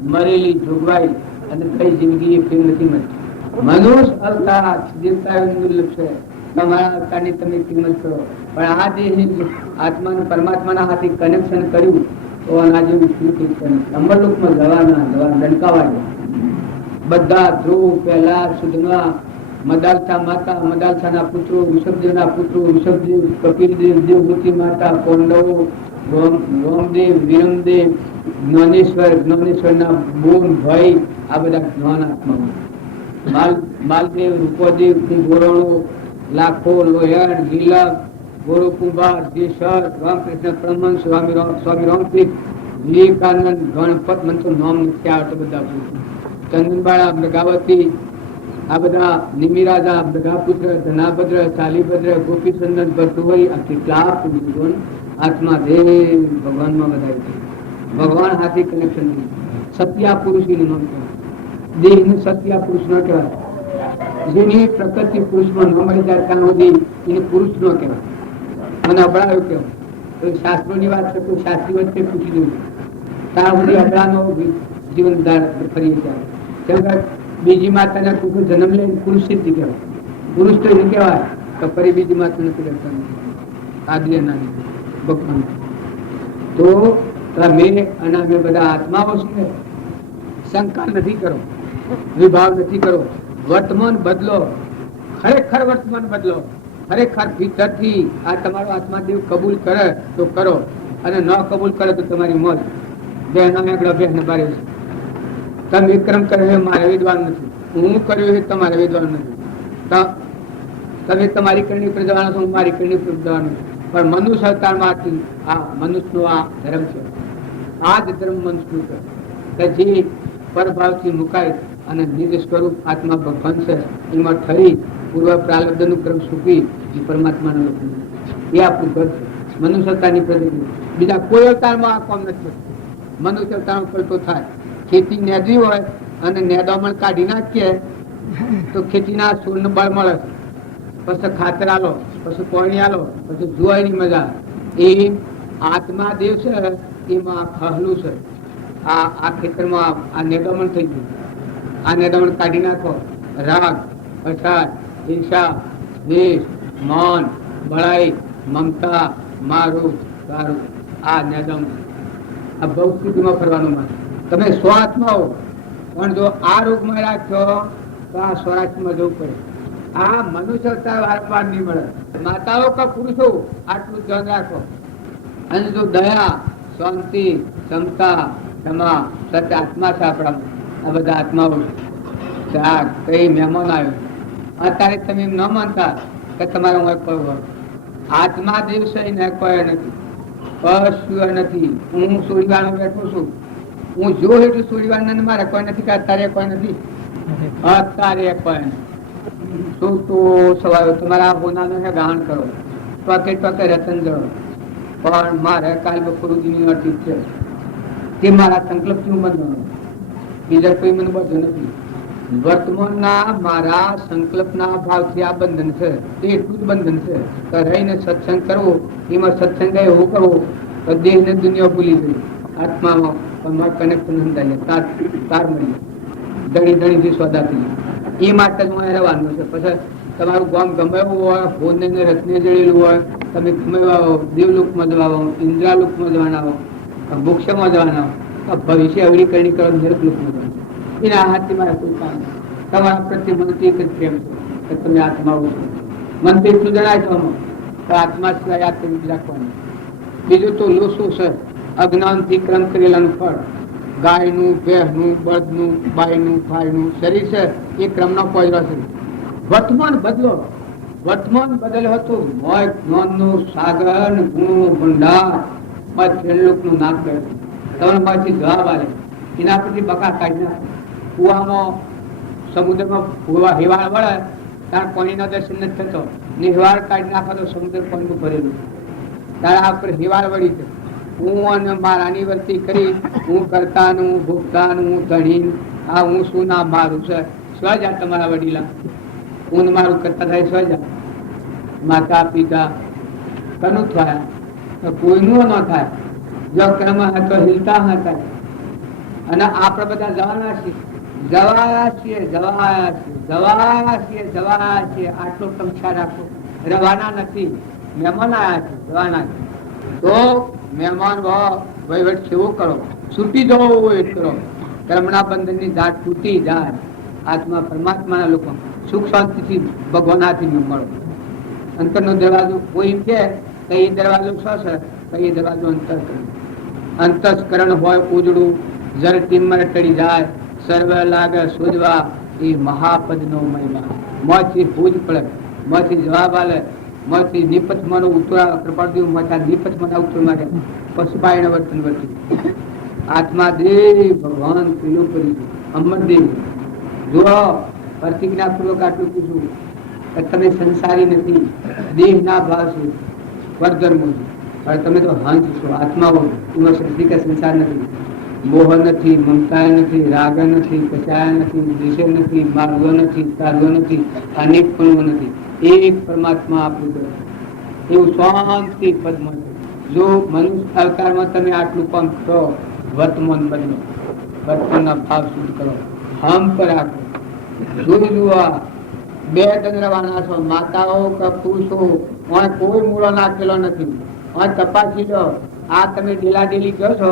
મરેલી જોગવાઈ અને કઈ જિંદગી એ ફેર નથી મળતી મનુષ્ય અવતાર દેવતા દુર્લભ છે તમારા અવતારની તમે કિંમત કરો પણ આ દેહ આત્મા પરમાત્માના હાથે કનેક્શન કર્યું તો આના જેવું અમરલોકમાં જવાના ડંકાવા બધા ધ્રુવ પહેલા સુધમાં મદાલસા માતા મદાલસાના પુત્રો ઋષભદેવના પુત્રો ઋષભદેવ કપિલદેવ દેવભૂતિ માતા પાંડવો રોમદેવ વિરમદેવ જ્ઞાનેશ્વરના બોન ભાઈ આ બધા જ્ઞાન આત્માઓ માલદેવ રૂપદેવ ગોરણો લાખો લોહિયાળ ગીલા ગોરો કુંભાર દેશર રામકૃષ્ણ પરમહંસ સ્વામી રામકૃષ્ણ વિવેકાનંદ ગણપત મને તો નામ નથી આવતો બધા ચંદનબાળા મૃગાવતી આ બધા નિમિરાજા મૃગાપુત્ર ધનાભદ્ર શાલીભદ્ર ગોપીચંદન ભરતુભાઈ આ કેટલા આત્મા દેવ ભગવાનમાં બધા ભગવાન હાથે કનેક્શન સત્યા પુરુષ નું નામ કહેવાય દેહ નું સત્યા પુરુષ ન કહેવાય જેની પ્રકૃતિ પુરુષમાં ન મળી જાય ત્યાં સુધી એને પુરુષ ન કહેવાય મને અબળાયો કહેવાય શાસ્ત્રો ની વાત છે કોઈ શાસ્ત્રી વચ્ચે પૂછી દઉં ત્યાં સુધી અબળાનો જીવન ફરી જાય કેમ કે બીજી માતાના કુકુ જન્મ લે પુરુષ સિદ્ધિ કહેવાય પુરુષ તો એને કહેવાય તો ફરી બીજી માતા નથી કરતા આદિ નાની ભગવાન તો મેં અને અમે બધા આત્માઓ છે શંકા નથી કરો વિભાવ નથી કરો વર્તમાન બદલો ખરેખર વર્તમાન બદલો ખરેખર ભીતરથી આ તમારો આત્માદેવ કબૂલ કરે તો કરો અને ન કબૂલ કરે તો તમારી મોત બહેનો એકડો બહેન બારે છે તમે વિક્રમ કર્યો મારે વિદ્વાન નથી હું કર્યો એ તમારે વિદ્વાન નથી તમે તમારી કરણી પર જવાના છો હું મારી કરણી પર જવાનું પણ મનુષ્ય અવતારમાંથી આ મનુષ્યનો આ ધર્મ છે આ જ ધર્મ મનુષ્યનું છે કે જે પરભાવથી મુકાય અને નિજ સ્વરૂપ આત્મા ભગવાન છે એમાં ઠરી પૂર્વ પ્રારબ્ધનું ક્રમ સૂકી એ પરમાત્માના લોકો એ આપણું ઘર છે મનુષ્ય અવતારની પ્રગતિ. બીજા કોઈ અવતારમાં આ કામ નથી થતું. મનુષ્ય અવતારમાં ફલતો થાય. ખેતી નેદવી હોય અને નેદામણ કાઢી નાખીએ તો ખેતીના સૂરનું બળ મળે. પછી ખાતર આલો, પછી પાણી આલો, પછી જોવાની મજા. એ આત્મા દેવ છે એમાં ખહલું છે. આ ખેતરમાં આ નેદામણ થઈ ગયું. આ નેદામણ કાઢી નાખો. રાગ, અછાત, ઈર્ષા, દ્વેષ, મૌન, બળાઈ, મમતા, મારું, તારું, આ નેદામણ. આ ભવ સ્થિતિમાં ફરવાનું માન. તમે સ્વ આત્મા હો, પણ જો આ રોગમાં રાખ્યો તો આ સ્વરાજમાં જવું પડે. આ મનુષ્ય વારંવાર નહીં મળે. માતાઓ કે પુરુષો આટલું ધ્યાન રાખો. અને જો દયા, શાંતિ, ક્ષમતા, ક્ષમા, સત્ય આત્મા છે આપણામાં. આ બધા આત્માઓ કઈ મહેમાન આવ્યો અત્યારે તમે એમ ન માનતા કે તમારો કોઈ આત્મા દિવસે કોઈ નથી, કશું નથી. હું સોડીવાનો બેઠો છું. હું જો એટલું સોડીવાનું મારે કોઈ નથી કે અત્યારે કોઈ નથી. અત્યારે કોઈ નથી. શું તો સવારે તમારા હોનાનો ગાહણ કરો, ટોકે ટોકે રતન જળો. પણ મારે કાલ બપોરુજીની અર્થિત છે તે મારા સંકલ્પથી હું બંધવાનો. બીજા કોઈ મને બધું નથી. વર્તમાનના મારા સંકલ્પના ભાવથી આ બંધન છે. તે એટલું જ બંધન છે કે રહીને સત્સંગ કરવો, એમાં સત્સંગ એવું કરવો તો દેહને દુનિયા ભૂલી ગઈ. આત્મામાં કનેક્શન સમજાય તાર મળી ધણી ધણીથી સોદાથી. એ માટે જ હું રહેવાનું છે. પછી તમારું ગામ ગમે એવું હોય, હોને રત્ને જડેલું હોય, તમે ગમે દેવલોકમાં જવાઓ, ઇન્દ્રાલોકમાં જવાના હો, મોક્ષમાં જવાના હો, ભવિષ્ય અવળી કરણી કરો નરકલોકમાં જવાના. એના હાથથી મારે કોઈ કામ નહીં. તમારા પ્રત્યે મનથી એક જ પ્રેમ છે કે તમે આત્માઓ છો. મનથી એટલું જણાય છો તો આત્મા સિવાય યાદ કરી રાખવાનું. બીજું તો લોસું છે અજ્ઞાનથી ક્રમ કરેલાનું ફળ. ગાયનું, ભેંસનું, બળદનું, બાયનું, ભાઈનું શરીર છે એ ક્રમનો પોજરો છે. વર્તમાન બદલો. વર્તમાન બદલ હતું મોય જ્ઞાનનું સાગર, ગુણનું ભંડાર, નું નાક કરે. તમારા માંથી જવાબ આવે. એના પરથી બકા કાઢી નાખે. કુવામાં, સમુદ્રમાં હિવાળ વળે ત્યારે પાણીના દર્શન નથી થતો. હિવાળ કાઢી નાખો તો સમુદ્ર પાણીનું ભરેલું. ત્યારે આ પર હિવાળ વળી છે. હું અને મારાની વર્તી કરી, હું કરતાનું, ભોગતાનું, ધણી, આ હું શું ના મારું છે. સ્વજા તમારા વડીલા હું મારું કરતા થાય સ્વજા. માતા પિતા કનું થયા કોઈનું ન થાય. જો ક્રમ હતો હિલતા હતા. અને આપણે બધા જવાના છીએ, જવાયા છીએ, જવાયા છીએ, જવાયા છીએ, જવાયા છીએ. આટલો સંખ્યા રાખો. રવાના નથી, મહેમાન આવ્યા છે, જવાના છે. તો મહેમાન વહીવટ કેવો કરો, છૂટી જવો એ કરો. કર્મના બંધન ની દાટ તૂટી જાય. આત્મા પરમાત્માના લોકો સુખ શાંતિથી ભગવાન હાથી મળો. અંતરનો દરવાજો કોઈ કે એ દરવાજો શું છે? કઈ દરવાજો અંતરકરણ. અંતસ્કરણ હોય ઉજળું, જર ટીમર ટળી જાય, સર્વ લાગે શોધવા. એ મહાપદ નો મહિમા. મોથી ભૂજ પડે, મોથી જવાબ આલે, મોથી નિપથ માનો ઉતરા કૃપાળદેવ મોટા નિપથ માના ઉતર મારે પશુપાયણ વર્તન વર્તી. આત્મા દેવ ભગવાન પેલું કરી અમરદેવ. જો પ્રતિજ્ઞા પૂર્વક આટલું પૂછું કે તમે સંસારી નથી, દેહ ના ભાવ છો, પરધર્મો છો. હવે તમે તો હંસ છો, આત્માઓ. એમાં શક્તિ કે સંસાર નથી, મોહ નથી, મમતા નથી, રાગ નથી, કચાય નથી, દ્વેષ નથી, માર્ગો નથી, કાર્યો નથી, અનેક પણ નથી. એક પરમાત્મા આપણું એવું શાંતિ પદમાં છે. જો મનુષ્ય અવતારમાં તમે આટલું કામ કરો, વર્તમાન બદલો, વર્તમાનના ભાવ શુદ્ધ કરો, હમ પર રાખો. જોઈ જુઓ બે ચંદ્રવાના છો, માતાઓ કે પુરુષો, કોઈ મૂળો નાખેલો નથી. તપાસી લો. આ તમે ડેલા ડેલી કહો છો,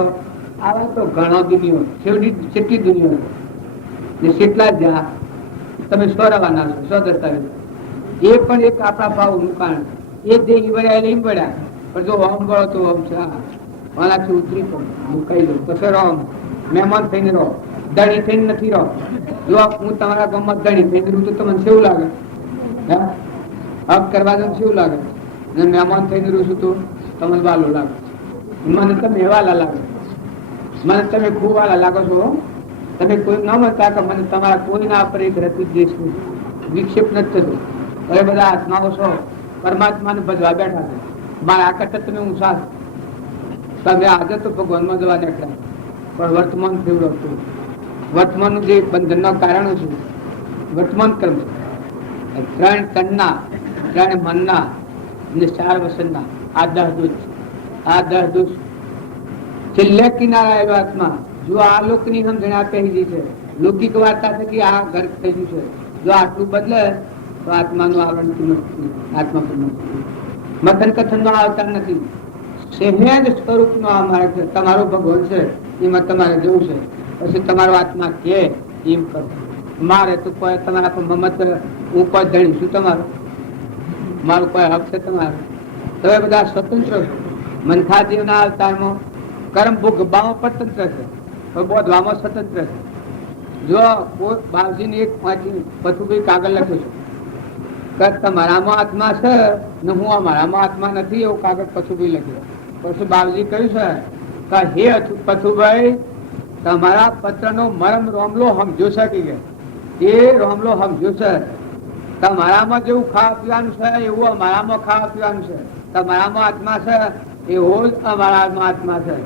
આવા તો ઘણો દુનિયો કેટલી દુનિયો કેટલા જ્યાં તમે સો રવાના છો, સો દસ્તાવેજ. એ પણ એક આપણા ભાવનું કારણ. એ જે ઈવડ્યા લઈ પડ્યા, પણ જો ઓમ ગળો તો ઓમ છે. આનાથી ઉતરી પડો, મુકાઈ દો તો સર ઓમ મહેમાન થઈને રહો, ધણી થઈને નથી રહો. જો હું તમારા ગામમાં ધણી થઈને રહું તો તમને કેવું લાગે? હક કરવા દઉં કેવું લાગે? મહેમાન થઈને રહું છું તો તમને વાલો લાગે. મને તમે વાલા લાગે, મને તમે ખૂબ વાલા લાગો છો. તમે કોઈ ન મળતા કે મને તમારા કોઈના પર એક રતિ દેશનું વિક્ષેપ નથી થતો. હવે બધા આત્માઓ છો, પરમાત્માને ભજવા બેઠા છે. મારા કરતા તમે ઊંચા તમે આજે તો ભગવાનમાં જવા નીકળ્યા, પણ વર્તમાન ફેવડો હતું. વર્તમાનનું જે બંધનના કારણો છે વર્તમાન કર્મ છે. 3 તનના, 3 મનના અને 4 વસનના આ 10 દોષ. આ 10 દોષ છેલ્લે કિનારા આવ્યો આત્મા. જો આ લોકની સમજણ આ પહેલી છે, લૌકિક વાર્તા છે કે આ ઘર થઈ ગયું છે, જો આટલું બદલે તો આત્માનું આવરણ આત્મા પર મથન કથન નો આવતા નથી. સહેજ સ્વરૂપ નો આ માર્ગ છે. તમારો ભગવાન છે એમાં તમારે જવું છે. પછી તમારો આત્મા કે એમ કરો. મારે તો કોઈ તમારા પર મમત, હું કોઈ ધણી છું તમારો, મારું કોઈ હક છે તમારો. તમે બધા સ્વતંત્ર છો. મંથાદેવના અવતારમાં કર્મ ભોગવવામાં પણ તંત્ર છે, પણ બોધવામાં સ્વતંત્ર છે. જો બાપજીને એક પથુભાઈ કાગળ લખ્યો છે કે તમારામાં આત્મા છે ને હું અમારામાં આત્મા નથી, એવો કાગળ પથુભાઈ લખ્યો. પછી બાપજી કહ્યું છે કે હે પથુભાઈ, તમારા પત્રનો મરમ રોમલો સમજો છે કે એ રોમલો સમજો છે. તમારામાં જેવું ખાવા પીવાનું છે એવું અમારામાં ખાવા પીવાનું છે. તમારામાં આત્મા છે એવો જ અમારામાં આત્મા છે,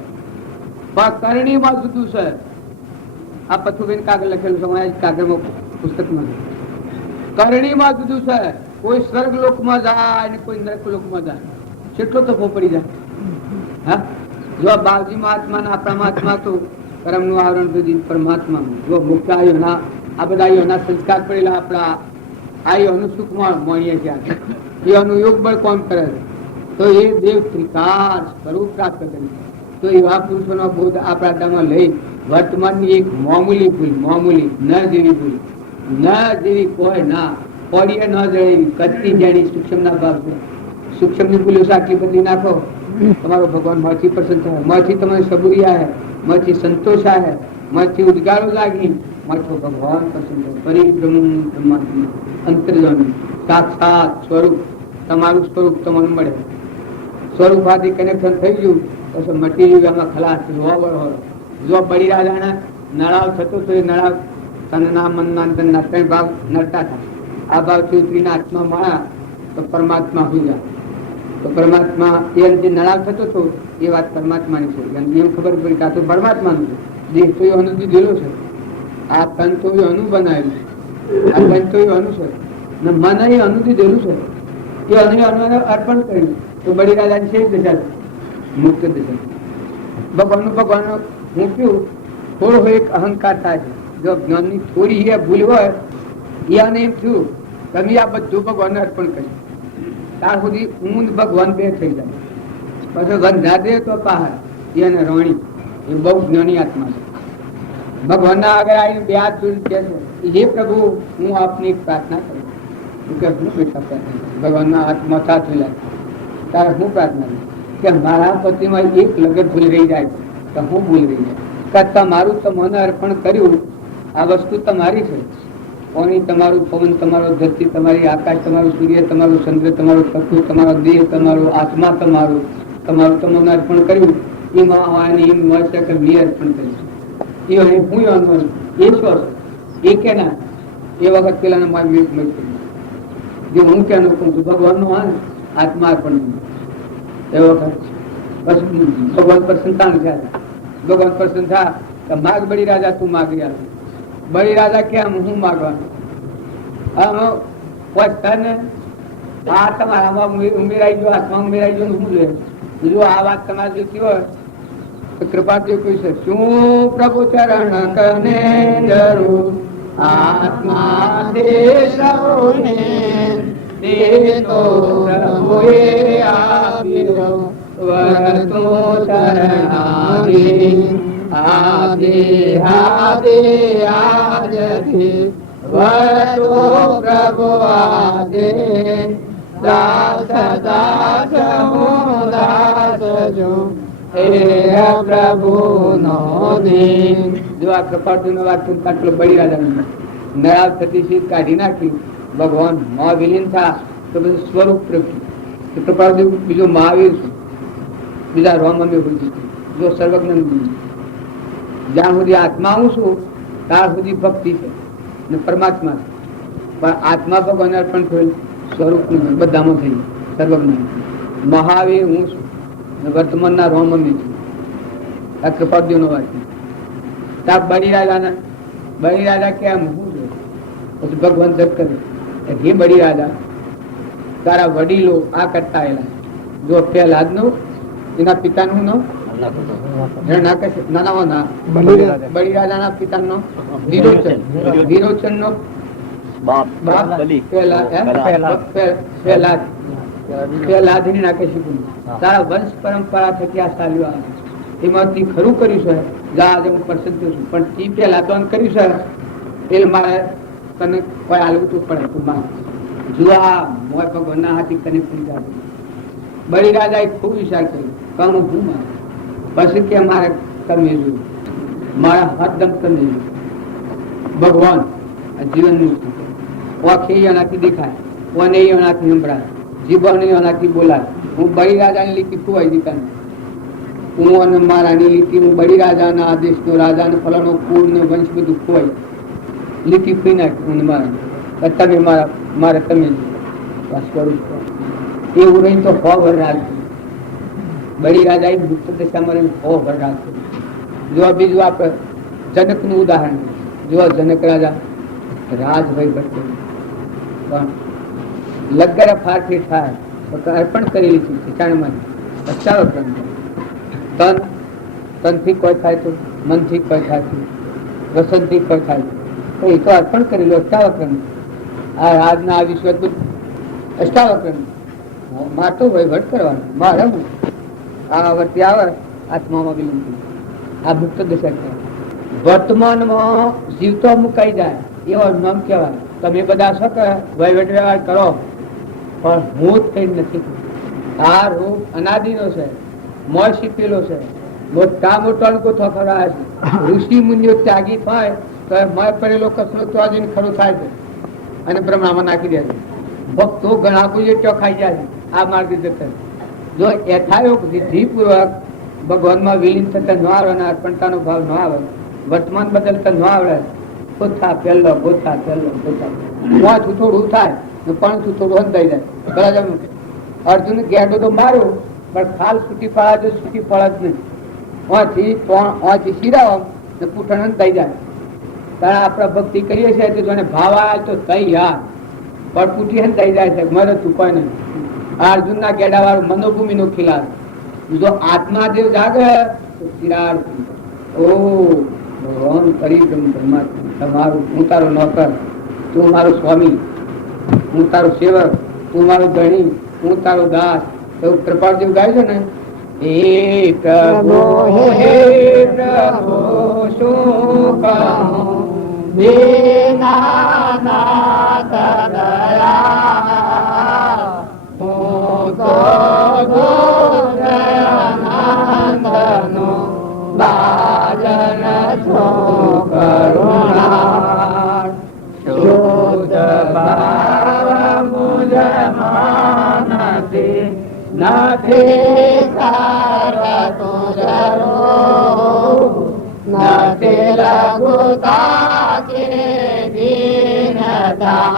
પણ કરણીમાં જુદું છે. આ પથુભાઈ કાગળ લખેલું છે, કાગળમાં પુસ્તકમાં કરણીમાં જુદું છે. કોઈ સ્વર્ગ લોકમાં જાય અને કોઈ નરક લોકમાં જાય, કેટલો તફો પડી જાય. હા, જો બાવજી મહાત્મા ના આપણા મહાત્મા તો કર્મ નું આવરણ સુધી પરમાત્મા જો મુખ્ય આયોના આ બધા આયોના સંસ્કાર પડેલા આપણા આયોનું સુખમાં મળીએ છીએ. એનું યોગ બળ કોણ કરે તો એ દેવ ત્રિકાર સ્વરૂપ પ્રાપ્ત કરી. તો એવા પુરુષોનો બોધ આપણા દામાં લઈ વર્તમાનની એક મામૂલી ભૂલ, મામૂલી ન જેવી ભૂલ, ન જેવી કોઈ ના કોડીએ ન જણી કચ્છી જાણી સૂક્ષ્મ ના ભાગ છે. સૂક્ષ્મ ની ભૂલો આટલી બધી નાખો, તમારો ભગવાન મથી પ્રસન્ન થાય. મથી તમે સબુરી આવે, મથી સંતોષ આવે, મથી ઉદગારો લાગી, મથો ભગવાન પ્રસન્ન થાય. પરિબ્રહ્મ બ્રહ્માત્મા અંતર્જામી સાક્ષાત સ્વરૂપ, તમારું સ્વરૂપ તમને મળે. સ્વરૂપ આથી કનેક્શન થઈ ગયું પછી મટી ગયું. એમાં ખલાસ જોવા બળો જો બળી રાજાના નળાવ થતો તો એ નળાવ તનના મનના અંદરના 3 ભાગ નડતા થાય. આ ભાવથી ઉતરીને આત્મા મળ્યા તો પરમાત્મા હોઈ જાય. તો પરમાત્મા એ જે નળાવ થતો હતો એ વાત પરમાત્માની છે. એમ ખબર પડી કે આ તો પરમાત્માનું છે. દેહ તો એ અનુ દીધેલો છે, આ તન તો એ અનુ બનાવેલું છે, આ તન તો એ અનુ છે ને મન એ અનુ દીધેલું છે. એ અનુ અર્પણ કર્યું તો બળી રાજાની શેષ દશા મુક્ત દશા. ભગવાનનું ભગવાન મૂક્યું. થોડો એક અહંકાર થાય છે. જો જ્ઞાનની થોડી એ ભૂલ હોય એને એમ થયું તમે આ બધું ભગવાનને અર્પણ કર્યું, ત્યાર સુધી ઊંઘ ભગવાન બે થઈ જાય. પછી ગંધા દે તો પહાડ એને રણી એ બહુ જ્ઞાની આત્મા છે. ભગવાનના આગળ આવીને 2 હાથ જોડી કહે છે હે પ્રભુ હું આપની એક પ્રાર્થના કરું. હું બેઠા પ્રાર્થના ભગવાનના હાથમાં સાથ લાગે તારે હું પ્રાર્થના કે મારા પતિમાં એક લગત ભૂલ રહી જાય તો હું ભૂલ રહી જાય કે તમારું તમને અર્પણ કર્યું. આ વસ્તુ તમારી છે. પાણી તમારું, પવન તમારો, ધરતી તમારી, આકાશ તમારું, સૂર્ય તમારું, ચંદ્ર તમારું, ચક્ષુ તમારો, દેહ તમારો, આત્મા તમારું, તમારું તમને અર્પણ કર્યું. એમાં આવવાની એમ મળશે કે મેં અર્પણ કર્યું. એ હું અનુભવ એ શું એ કે ના એ વખત પેલા મારી જે હું ક્યાં કહું છું ભગવાન નો આત્મા અર્પણ એ વખત બસ ભગવાન પ્રસન્ન થયા. ભગવાન પ્રસન્ન થયા કે માગ બળી રાજા તું માગી આવે. બળી રાજા કેમ હું માગવાનું ને આ તમારામાં ઉમેરાઈ ગયો, હાથમાં ઉમેરાઈ ગયો. શું જોઈએ જો આ વાત તમારે જોઈતી હોય તો કૃપા જે કોઈ છે શું પ્રભુ ચરણ કને જરૂર આત્મા દેશોને દેતો પ્રભુએ આપ્યો વર્તો ચરણારી આદે આદે આજથી વર્તો પ્રભુ આદે દાસ દાસ હું દાસ છું પ્રભુ નો દીન. જો આ કૃપાળુ નો વાત કાટલો બળી રાજા નળાવ થતી સીધ કાઢી નાખી. ભગવાન મા વિલીન થા તો બધું સ્વરૂપ પ્રગટ્યું. કૃપાળુ બીજો મહાવીર છે, બીજા રોમ અમે જો સર્વજ્ઞ જ્યાં સુધી આત્મા હું છું ત્યાં સુધી ભક્તિ છે ને પરમાત્મા છે. પણ આત્મા ભગવાન અર્પણ થયેલ સ્વરૂપ બધામાં થઈ સર્વજ્ઞ મહાવીર હું છું અને વર્તમાનના રોમમી છું. આ કૃપાબ્દીનો વાત છે. બળીરાજા કેમ હું છું? પછી ભગવાન જપ કરે હે બળીરાજા, તારા વડીલો આ કરતા આવેલા. જો પ્રહલાદ નું એના પિતાનું નો બળીરાજાના પિતાનો વિરોચન નો પ્રહલાદની નાકે શીખવું. તારા વંશ પરંપરા થકી આ ચાલ્યું આવે. એમાંથી ખરું કર્યું છે, આજે હું પ્રસિદ્ધ છું, પણ તી પેલા તો કર્યું છે એટલે મારે તને કોઈ હાલવું તું પડે. તું માર જો આ મોય ભગવાનના હાથી કને પૂજા. બળીરાજાએ ખૂબ વિચાર કર્યો, કહું હું મારે પછી કે મારે તમે જોયું, મારા હદમ તમે જોયું. ભગવાન જીવનનું ઓખે એનાથી દેખાય, ઓને એનાથી સંભળાય, જીભને એનાથી બોલાય. હું બળીરાજાની લીટી ખોવાઈ દીધા. હું અને મારાની લીટી, હું બળીરાજાના આદેશનો રાજાને ફલાનો કુળ ને વંશ બધું ખોવાઈ લીટી ખોઈ નાખી. હું મારા તમે મારે તમે બસ કરું એવું રહી તો 100 વર્ષ રાખ્યું. બળીરાજા મુક્ત દશામાં 100 વર્ષ રાખ્યું. જો બીજું આપણે જનક નું ઉદાહરણ જો, જનક રાજા રાજભાઈ ભટ્ટ લગર ફારથી થાય અર્પણ કરેલી છે ખીચાણમાં. ચાલો તનથી કોઈ થાય તો, મનથી કોઈ થાય તો, રસનથી કોઈ થાય તો એ તો અર્પણ કરેલું અષ્ટાવક્રમ. આ રાજના આ વિશ્વ અષ્ટાવક્રમ માટો વહીવટ કરવાનો. મારે હું આ વર્તી આવે આત્મામાં વિલંબ. આ મુક્ત દશા કહેવાય. વર્તમાનમાં જીવતો મુકાઈ જાય એવો નામ કહેવાય. તમે બધા શું કે વહીવટ વ્યવહાર કરો, પણ હું જ કઈ નથી. આ રૂપ અનાદિનો છે, મોય શીખેલો છે. મોટા મોટો અણકોથો ખરા છે. ઋષિ મુનિઓ ત્યાગી થાય તો મોય પડેલો કચરો તો આજે ખરું થાય છે અને બ્રહ્મામાં નાખી દે છે. ભક્તો ઘણા કોઈ ચોખાઈ જાય છે આ માર્ગે જતા. જો યથાયોગ વિધિપૂર્વક ભગવાનમાં વિલીન થતા ન આવે અને અર્પણતાનો ભાવ ન આવે, વર્તમાન બદલતા ન આવડે, ગોથા પહેલો ગોથા પહેલો ગોથા મોંથી થોડું થાય પણ થોડું હંધાઈ જાય. અર્જુન ગેડો તો માર્યો પણ ખાલ છૂટી પડે છે, છૂટી પડે જ નહીં. ઓથી શિરાવ ને પૂઠણ હંધાઈ જાય. ત્યારે આપણે ભક્તિ કરીએ છીએ તો જોને ભાવ આવે તો તઈ યાર પણ પૂઠી હંધાઈ જાય છે. મરે ચૂકવાય નહીં. અર્જુન ના ગેડા વાળું મનોભૂમિ નો ખિલાફ. જો આત્મા જે જાગે તો શિરાડ ઓ ભગવાન કરી પરમાત્મા તમારું, હું તારો નોકર, તું મારો સ્વામી, હું તારો સેવક, તું મારો ધણી, હું તારો દાસ. એવું કૃપાળદેવ ગાય છે ને, હે પ્રભુ હે પ્રભુ શું કહું દીનાનાથ દયા હું તો આનંદનો બાજન છું કરુણા શુદ્ધ ભાવ મુજમાં નથી કરતું જરૂર, નથી લઘુતા કે દીનતા,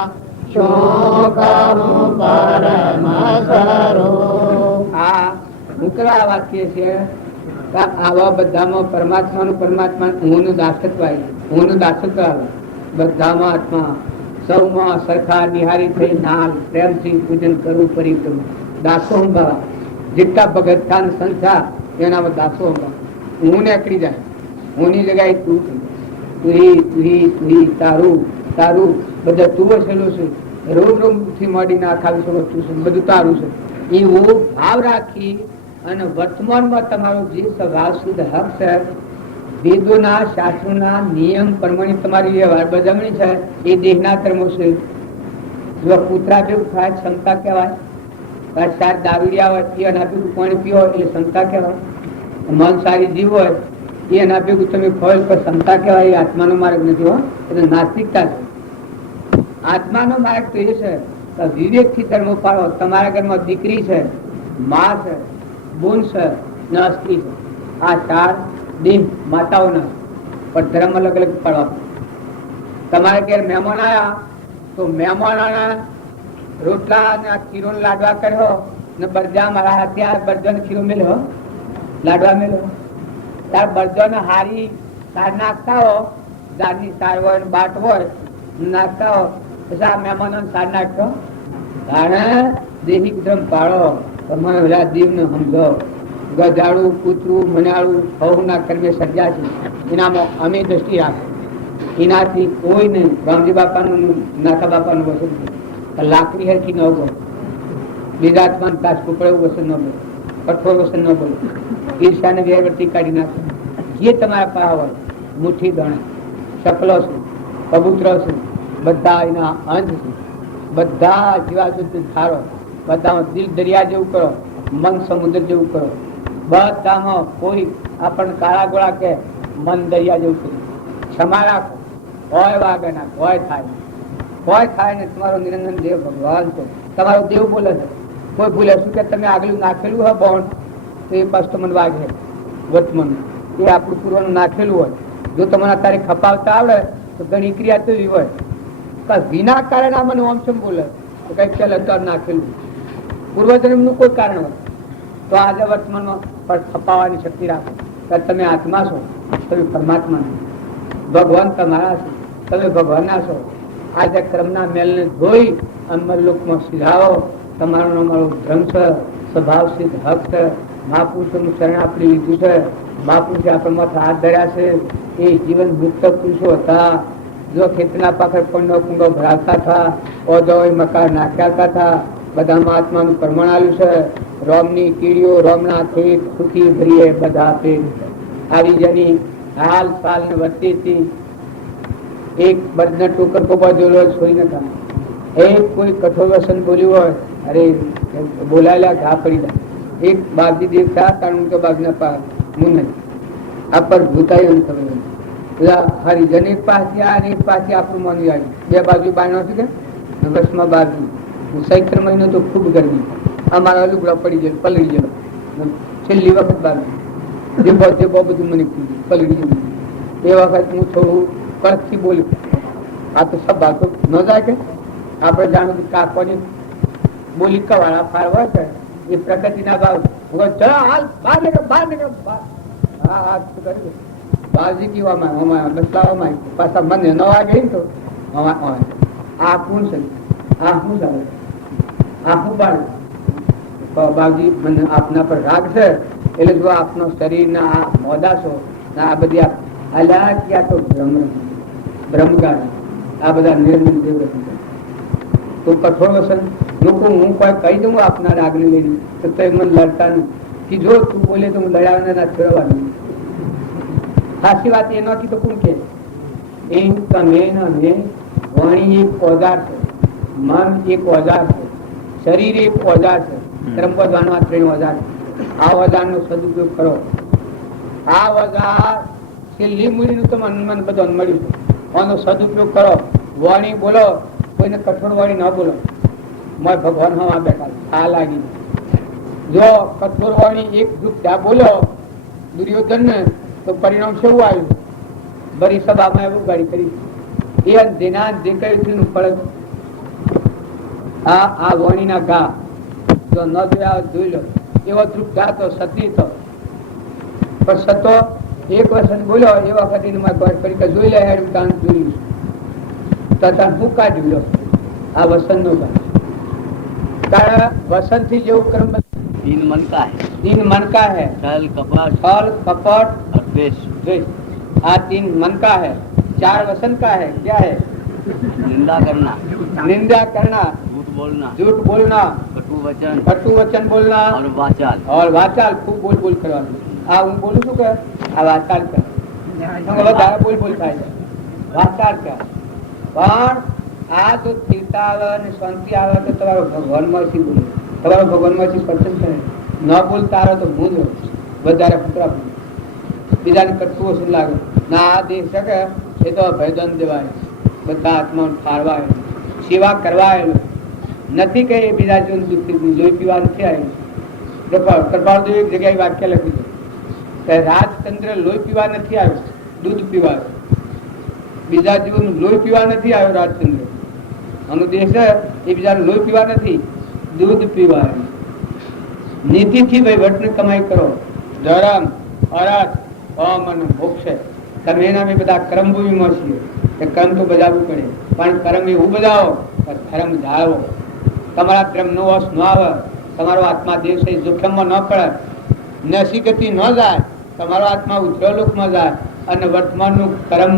શું કરું પરમ સ્વરૂપ. આ મુકરા વાક્ય છે. આવા બધામાં પરમાત્મા હું નું દાસત્વ આવે, હું નું દાસત્વ આવે. બધામાં આત્મા સૌમાં સરખા નિહારી થઈ નાલ પ્રેમથી પૂજન કરવું પરિક્રમ. દાસો અંબા જેટલા ભગત ખાન સંખ્યા એનામાં દાસો અંબા. હું ને અકડી જાય, હું ની જગ્યાએ તું તારું તારું બધા તું વસેલું છે. રોમ રોમ થી મળીને આખા વિશ્વ તું છે, બધું તારું છે. એવું ભાવ રાખી અને વર્તમાનમાં તમારો જે સ્વભાવ શુદ્ધ હક છે, વેદોના શાસ્ત્રોના નિયમ પ્રમાણે તમારી વ્યવહાર બજાવણી છે, એ દેહના કર્મો છે. જો કૂતરા ભેગું થાય ક્ષમતા કહેવાય. દારૂડિયા હોય એ એના ભેગું પાણી પીવો એટલે ક્ષમતા કહેવાય. માંસાહારી જીવ હોય એ એના ભેગું તમે ખોલ પર ક્ષમતા કહેવાય. એ આત્માનો માર્ગ નથી હો, એટલે નાસ્તિકતા છે. આત્માનો માર્ગ તો એ છે વિવેક થી ધર્મો પાડો. તમારા ઘરમાં દીકરી છે, મા છે, બોન છે ને અસ્ત્રી છે. આ 4 દેહ માતાઓના, પણ ધર્મ અલગ અલગ પાડવા. તમારે ઘેર મહેમાન આવ્યા તો મહેમાનોના રોટલા અને ખીરો લાડવા કર્યો ને બરજા મારા ત્યાં બરજો ને ખીરો મેલ્યો, લાડવા મેલ્યો, તાર બરજો ને હારી તાર નાખતા હો, દાળની સાર હોય ને બાટ હોય નાખતા હો, પછી આ મહેમાનો સાર નાખતો તારે દેહી ધર્મ પાડો, તમારે બધા જીવ ને સમજો. ગજાડું, કૂતરું, મનાળું સૌ ના કર્મે સર્જા છે, એનામાં અમે દ્રષ્ટિ રાખો. એનાથી કોઈ નહીં. રામજી બાપાનું નાથા બાપાનું વસન લાકડી હરખી ન બોલો, બીજાત્માન કાચ કુકડેવું વસન ન બોલો, કઠોર વસન ન બોલો, ઈર્ષાને વેરવર્તી કાઢી નાખો. જે તમારા પાસે હોય, મુઠ્ઠી દણા, શકલો છે, કબૂતર છે, બધા એના અંશ છે, બધા જીવાસુદ્ધ ધારો, બધામાં દિલ દરિયા જેવું કરો, મન સમુદ્ર જેવું કરો. બધામાં કોઈ આપણને કાળા ગોળા કે મન દરિયા જેવું કર્યું. ક્ષમા રાખો, હોય વાગે ના હોય થાય ને તમારો નિરંજન દેવ ભગવાન છે, તમારો દેવ બોલે છે. કોઈ ભૂલે શું કે તમે આગલું નાખેલું હોય બોન્ડ તો એ પાછું તમને વાગે વર્તમાન, એ આપણું પૂર્વનું નાખેલું હોય. જો તમને અત્યારે ખપાવતા આવડે તો ઘણી ક્રિયા તો એવી હોય વિના કારણે આ મને ઓમસમ બોલે તો કઈક ચાલ અત્યારે નાખેલું પૂર્વજન્મ નું કોઈ કારણ હોય તો આજે વર્તમાનમાં પણ ખપાવવાની શક્તિ રાખો. તમે આત્મા છો, તમે પરમાત્મા છો, ભગવાન તમારા છો, તમે ભગવાનના છો. આજે ક્રમના મેલને ધોઈ અમરલોકમાં સિધાવો. તમારો અમારો ધર્મ છે, સ્વભાવ સિદ્ધ હક છે. મહાપુરુષોનું શરણ આપણી લીધું છે, મહાપુરુષે આપણા હાથ ધર્યા છે. એ જીવન મુક્ત પુરુષો હતા. જો ખેતના પાખર પણ કુંડો ભરાવતા હતા, ઓજો મકાન નાખ્યા હતા. બધા મહાત્માનું પ્રમાણ આવ્યું છે. રોમની કીડીઓ રોમના ખેત સુખી ભરીએ બધા આવી જની હાલ સાલ ને વધતી હતી. એક બદના ટોકર કોપા જોડો છોડી નતા. એક કોઈ કઠોર વસન બોલ્યું હોય, અરે બોલાયેલા ઘા પડી જાય. એક બાગજી દેખતા કારણ કે બાગના પા મુન આ પર ભૂતાય ખબર હરિજન એક પાછી આ એક પાછી આપણું માની આવ્યું. બે બાજુ બાયણો છે કે વર્ષમાં બાજુ ચૈત્ર મહિનો તો ખૂબ ગરમી. અમારા લુગડા પડી જાય પલળી ગયેલો. છેલ્લી વખત બાજુ જે બહુ બધું મને પલળી ગયું. એ વખત હું થોડું કડકથી બોલ્યું. આ તો સબ બાતો ન જાય કે આપણે જાણું કે કાકોની બોલી કવાળા ફારવા છે એ પ્રગતિના ભાવ હાલ બહાર નીકળ બાજી કીવામાં બસલાવામાં પાછા મને ન વાગે તો આ કોણ છે, આ શું ચાલે, આ શું બાળ બાબજી મને આપના પર રાગ છે એટલે જો આપનો શરીર ના આ મોદાશો આ બધી અલ્યા ક્યાં તો બ્રહ્મગાર આ બધા નિરંજન દેવ તો કઠોર વસન લોકો હું કોઈ કહી દઉં આપના રાગને લઈને તો મને લડતા નહીં કે જો તું બોલે તો હું લડાવવાના ના છોડવાનું. સાચી વાત એ નથી તો કોણ કે એમ તમે ને વાણી એક ઓજાર છે, મન એક ઓજાર છે, શરીર એક ઓજાર છે. કર્મ પદવાનો આ ત્રણ ઓજાર છે. આ ઓજાર નો સદુપયોગ કરો. આ ઓજાર છેલ્લી મૂડીનું તો મન બધું મળ્યું છે. આનો સદુપયોગ કરો. વાણી બોલો, કોઈને કઠોર વાણી ન બોલો. મેં ભગવાન હા બેઠા આ લાગી. જો કઠોર વાણી એક ગ્રુપ ત્યાં બોલો દુર્યોધન ને તો પરિણામ શું આવ્યું? બરી સભામાં એવું ગાડી કરી એ જેના જે કહ્યું ફળ આ વાણીના ઘા જો ન જોયા જોઈ લો. એવો ધ્રુપ જાતો સતી તો પણ સતો એક વસન બોલ્યો એ વખતે જોઈ લે હેડ તાન જોયું તથા હું કાઢ્યું લો આ વસન નો કારણ વસન થી જેવું કર્મ तीन मन का है, तीन मन का है, छल कपट छल कपट और द्वेष। द्वेष आ तीन मन का है. चार वसन का है. क्या है? निंदा करना, निंदा करना, झूठ बोलना, कटु वचन बोलना और वाचाल खूब बोल करવાનું. આ હું બોલું છું કે આ વાચાલ કર બોલ થાય છે વાચાલ કર. પણ આ જો સ્થિરતા આવે અને શાંતિ આવે તો તમારો ભગવાન માંથી બોલે. તમારો ભગવાન માંથી પસંદ કરે ન બોલતા આવે તો હું જ વધારે પુતરા બીજાને કટવું શું લાગે ના આ દેખ શકે એ તો ભયદન દેવાય બધા આત્મા ઠારવાય સેવા કરવાય નથી કે બીજા જો લોહી પીવા નથી આવ્યું. કૃપાળદેવ એક જગ્યાએ વાક્ય લખ્યું છે કે રાજચંદ્ર લોહી પીવા નથી આવ્યો, દૂધ પીવા આવ્યો. બીજા જીવન લોહી પીવા નથી આવ્યો રાજચંદ્ર. આનો દેશ એ બીજા લોહી પીવા નથી, દૂધ પીવા આવ્યો. નીતિથી વહીવટની કમાઈ કરો. ધર્મ, અર્થ, કામ અને મોક્ષ. તમે એના બધા કર્મ ભૂમિમાં છીએ. એ કર્મ તો બજાવવું પડે, પણ કર્મ એવું બજાવો કે ધર્મ જાળવો. તમારા ધર્મનો વશ ન આવે, તમારો આત્મા દેવ સહિત જોખમમાં ન પડે, નસી ગતિ ન જાય, તમારો આત્મા ઉદ્યોગમાં જાય અને વર્તમાનનું કર્મ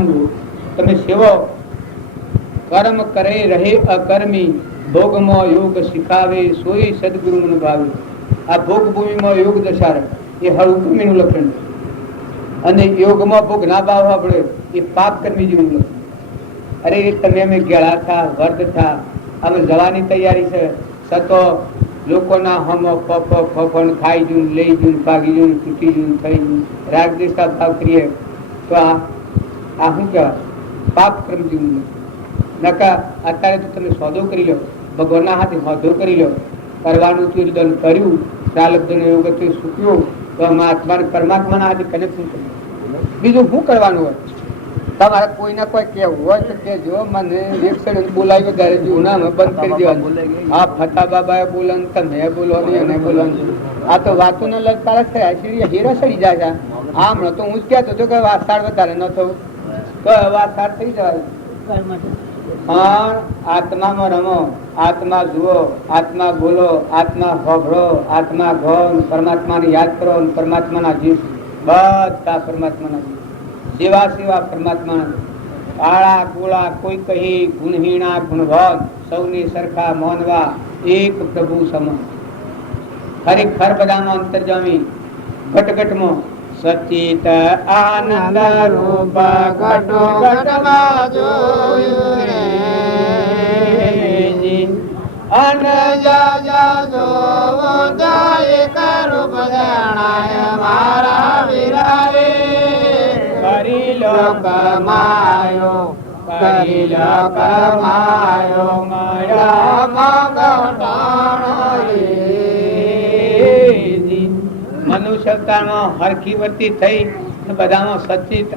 તમે સેવો. કર્મ કરે રહે અકર્મી, ભોગમાં યોગ શીખાવે, સોઈ સદગુરુ ભાવે. આ ભોગ ભૂમિમાં યોગ દશા રહે એ હળુકર્મીનું લક્ષણ છે, અને યોગમાં ભોગ ના બાવવા પડે એ પાપ કર્મી જેવું લક્ષણ. અરે તમે અમે ગેળા થા, વર્ધ થા, અમે જવાની તૈયારી છે, સતો લોકોના હમ ફફણ ખાઈ જું, લઈ જું, ભાગી જું, તૂટી જું, થઈ જું, રાગ દેશા ભાવ કરીએ તો આ શું કહેવાય? પાપ કર્મ જેવું. નકા અત્યારે તો તમે સોદો કરી લો, ભગવાનના હાથે સોદો કરી લો, કરવાનું તીર્દન કર્યું, પ્રાલબ્ધન યોગ સૂક્યું, તો આત્માને પરમાત્માના હાથે કનેક્શન કર્યું. બીજું શું કરવાનું હોય? તમારે કોઈને કોઈ કેવું હોય તો કે જો મને એક બોલાવી ઘરે જૂના બંધ કરી દેવાનું. હા, ફતા બાબાએ બોલવાનું, તમે બોલવાનું, એને બોલવાનું. આ તો વાતો ને લગતા હીરા સડી જાય છે. આમ તો હું જ કહેતો હતો કે વાસાડ વધારે ન થવું તો વાસાડ થઈ જવાય. પણ આત્મામાં રમો, આત્મા જુઓ, આત્મા બોલો, આત્મા હોભળો, આત્મા ગો, પરમાત્માને યાદ કરો, પરમાત્માના જીવ બધા પરમાત્માના જીવ, સેવા સેવા પરમાત્માના. કાળા ગોળા કોઈ કહી, ગુણહીણા ગુણવાન, સૌની સરખા માનવા, એક પ્રભુ સમાન. ખરેખર બધામાં અંતર્જામી, ઘટઘટમાં સચિત આનંદ રૂપ ઘટો ઘટમાં જોયું રે અન જાજો જાય કરૂપ જણાય મારા વિરારે. કરી લો કમાયો, કરી લો કમાયો, મળ્યા મગટાણો રે. મનુષ્ય અવતારમાં હરખી વર્તી થઈ, બધામાં સચિત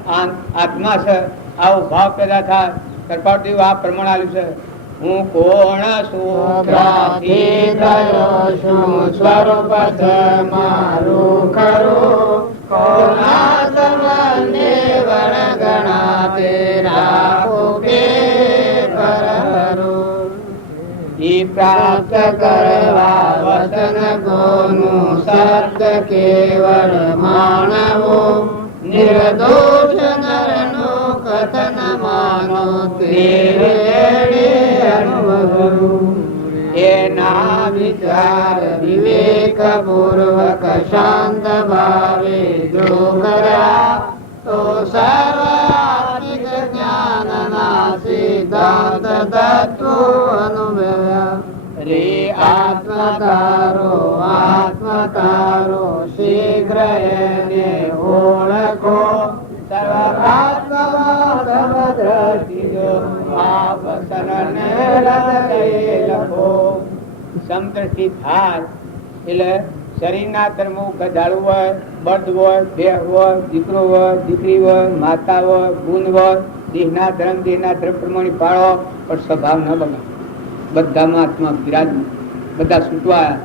આત્મા છે, આવો ભાવ પેદા થાય. કૃપાળદેવ આ પ્રમાણ આપ્યું છે. હું કોણ સૂત્રથી થયો છું, સ્વરૂપ મારું ખરું, કોના સંબંધે વણગણા તેરા ભોગે કરું. ઈ પ્રાપ્ત કરવા વતન કોનું સત્ય કેવળ માનવો, નિર્દોષ નરનો કથન માનો તેરે અનુભવું. એના વિચાર વિવેક પૂર્વક શાંત ભાવે જો કર્યા તો સર્વાત્મિક જ્ઞાનના સિદ્ધાંત તત્વો અનુભવ્યા. રે આત્મતારો શીઘ્ર એને ઓળખો, સર્વાત્મા સમદ્રષ્ટિ આપ શરણે હૃદય લખો. સમદ્રષ્ટિ થાય એટલે શરીરના ધર્મો ગધાડું હોય, બળદ હોય, બે હોય, દીકરો હોય, દીકરી હોય, માતા હોય, ગુણ હોય, દેહના ધર્મ પ્રમાણે પાળો, પણ સ્વભાવ ન બને. બધામાં આત્મા બિરાજમાન, બધા છૂટવાયા,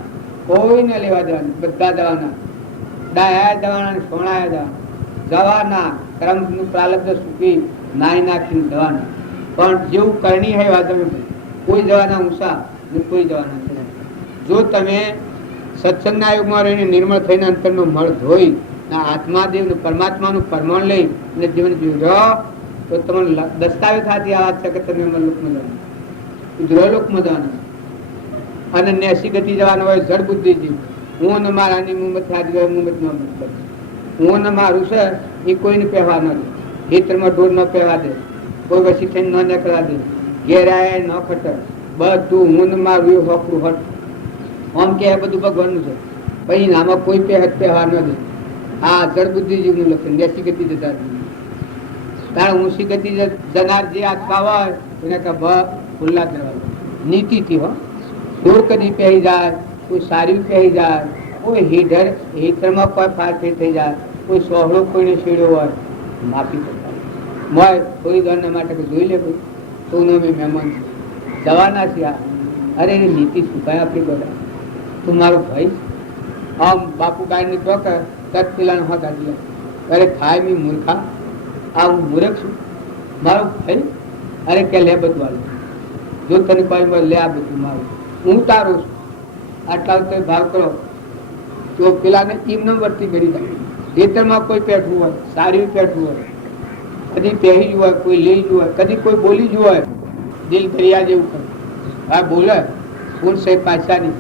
કોઈને લેવા દેવાના, બધા જવાના, ડાયા જવાના, સોણાયા જવાના, કર્મનું પ્રાલબ્ધ સૂકી નાઈ નાખીને જવાના. પણ જેવું કરણી હોય વાત, કોઈ જવાના ઊંચા ને કોઈ જવાના. જો તમે સત્સંગના યુગમાં રહીને નિર્મળ થઈને અંતરનો મળ ધોઈ આત્માદેવ પરમાત્માનું પરમાણ લઈ અને જીવન જીવજો તો તમને દસ્તાવેજ થતી આ વાત છે કે તમે લોકમાં જવાના, ગૃહલોકમાં જવાના. અને નેસી ગતિ જવાનું હોય જડ બુદ્ધિજી, હું ને મારાની મુંબત હાજી મુંબતમાં હું ને મારું છે એ કોઈને પહેવા ન દે, ખેતરમાં ઢોર ન પહેવા દે, કોઈ વસી થઈને ન નીકળવા દે, ઘેરાય ન ખટર, બધું હું ને મારું એ હોકરું હટ. આમ કે બધું ભગવાનનું છે, પછી આમાં કોઈ પહેવા ન દે. આ જડ બુદ્ધિજીવનું લક્ષણ નેસી ગતિ જતા. કારણ ઊંચી ગતિ જનાર જે આત્મા હોય એને ખુલ્લા દરવાજા નીતિથી હો, દૂર કદી પહેરી જાય, કોઈ સારી પહેરી જાય, કોઈ હીટરમાં કોઈ ફારફેર થઈ જાય, કોઈ સોહળો કોઈને શેડ્યો હોય માફી કરતા મોય થોડી દોડના માટે જોઈ લે ભાઈ તો મેં મહેમાન જવાના છે. અરે એની નીતિ સુકાય આપણી બધા, તું મારો ભાઈ આમ બાપુ ગાયને તો કે તત પેલાને હાથ આજી અરે થાય મી મૂર્ખા આ હું મૂર્ખ છું મારો ભાઈ અરે કે લે બધું આલું જો તને કોઈ લે આ બધું મારું હું તારો છું આટલા તો ભાવ કરો તો પેલાને એમને વર્તી કરી જાય ખેતરમાં કોઈ પેઠવું હોય સારી પેઠવું હોય કદી પહેરી જ હોય કોઈ લઈ જ હોય કદી કોઈ બોલી જ હોય દિલ દરિયા જેવું કરે હા બોલે ફૂલ સાહેબ પાછા નહીં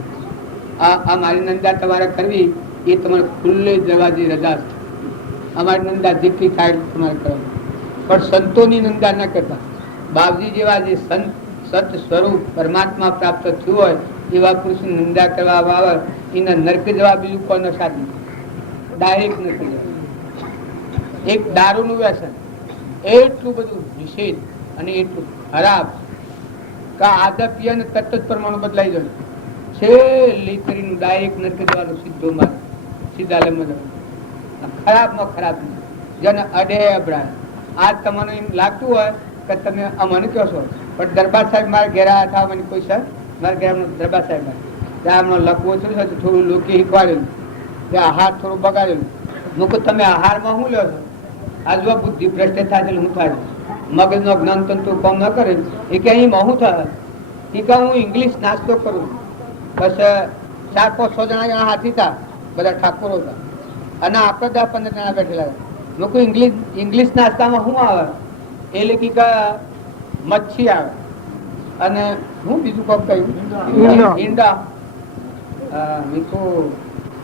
આ મારી નંદા તમારે કરવી એ તમારે ખુલ્લે દરવાજે રજા છે અમારી નંદા જેટલી થાય તમારે કરવાની પણ સંતોની નંદા ન કરતા બાપજી જેવા જે સંત સત સ્વરૂપ પરમાત્મા પ્રાપ્ત થયું હોય એવા પુરુષની નિંદા કરવા આવે એને નરક જવા બીજું કોઈ ન સાધી ડાયરેક્ટ નથી એક દારૂનું વ્યસન એટલું બધું નિષેધ અને એટલું ખરાબ કે આદા પિયા ને તરત જ પરમાણુ બદલાઈ જાય છેલ્લી કરીને ડાયરેક્ટ નરક જવાનો સીધો માર્ગ સીધા લંબ ખરાબમાં ખરાબ જેને અડે અબડાય આજ તમને એમ લાગતું હોય કે તમે અમને કહો છો પણ દરબાર સાહેબ મારા ઘેર આવ્યા હતા મને કોઈ સર મારા ઘેર દરબાર સાહેબ ત્યાં એમનો લખવો છે થોડું લોકો શીખવાડેલું ત્યાં આહાર થોડું બગાડેલું મૂકો તમે આહારમાં શું લો છો આજુ બુદ્ધિ ભ્રષ્ટ થાય છે શું થાય મગજનો જ્ઞાન તંતુ કામ ન કરે એ કે અહીં હું થાય એ કે હું ઇંગ્લિશ નાસ્તો કરું બસ 4-5-6 જણા હાથી હતા બધા ઠાકોરો હતા અને આપણે 10-15 જણા બેઠેલા લોકો ઇંગ્લિશ નાસ્તામાં શું આવે એ લેખી કે મચ્છી આવે અને હું બીજું કોક કહ્યું ઈંડા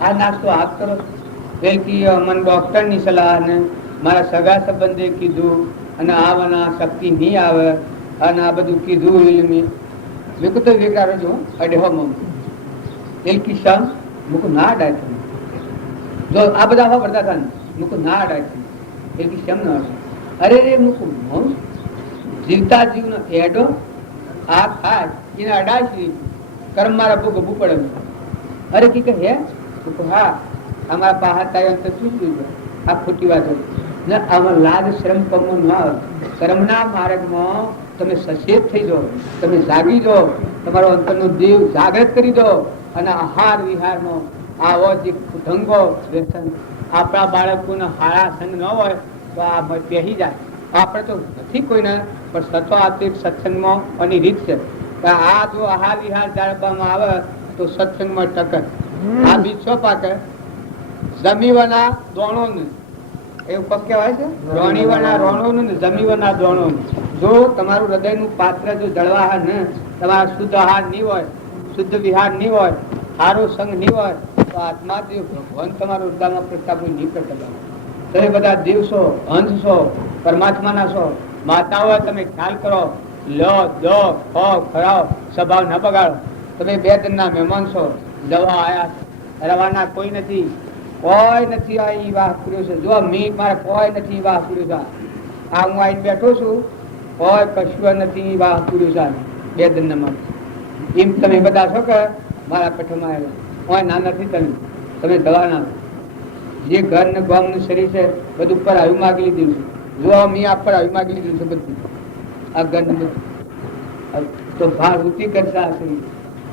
આ નાસ્તો આપ કરો પેલકી મને ડોક્ટર ની સલાહ અને મારા સગા સંબંધે કીધું અને આવવાના શક્તિ નહીં આવે અને આ બધું કીધું મેં તો વિકારો જો અઢો મમ પેલકી સમ મૂકું ના અડાય તમે જો આ બધા વાપરતા હતા ને મૂકું ના અડાય તમે પેલકી સમ ના અરે રે મૂકું જીવતા જીવનો એડો આ ખાય એને અડાય કર્મ મારા બહુ ગભું પડે અરે કી હે હા અમારા પાહતા અંતર શું આ ખોટી વાત ને આમાં લાજ શ્રમ કમો ન આવે કર્મના માર્ગમાં તમે સચેત થઈ જાઓ તમે જાગી જાઓ તમારો અંતરનો દેવ જાગૃત કરી દો અને આહાર વિહારમાં આવો જે ધંગો વ્યસન આપણા બાળકોને હારા સંગ ન હોય તો આ પહેરી જાય આપણે તો નથી કોઈને પણ સતો આપતી સત્સંગમાં અને રીત છે આ જો આહાર વિહાર જાળવવામાં આવે તો સત્સંગમાં ટકર આ બીજ છો પાકે જમીવાના દોણો એવું પગ કહેવાય છે રોણીવાના રોણો ને જમીવાના દોણો જો તમારું હૃદયનું પાત્ર જો જળવા ને તમારા શુદ્ધ આહાર નહીં હોય શુદ્ધ વિહાર નહીં હોય સારો સંગ નહીં હોય તો આત્મા દેવ ભગવાન તમારું હૃદયમાં પ્રતાપ નહીં કરતા તમે બધા દેવ છો અંશ છો પરમાત્માના છો માતાઓ તમે ખ્યાલ કરો લો દો ખો ખરાવ સ્વભાવ ન બગાડો તમે 2 દિનના મહેમાન છો દવા આયા રવાના કોઈ નથી આ વાહ પૂર્યો છે જો મીટ મારે કોઈ નથી વાહ પૂર્યો છે આ હું આવીને બેઠો છું કોઈ કશું નથી વાહ પૂર્યું છે 2 દિનના એમ તમે બધા છો કે મારા પેઠમાં આવેલા કોઈ ના નથી તમે દવા ના જે ઘર ને ગામ નું શરીર છે બધું ઉપર આવ્યું માગી લીધું છે જો મેં આ પર આવ્યું માગી લીધું છે બધું આ ઘર ને તો ભાવ વૃત્તિ કરતા હશે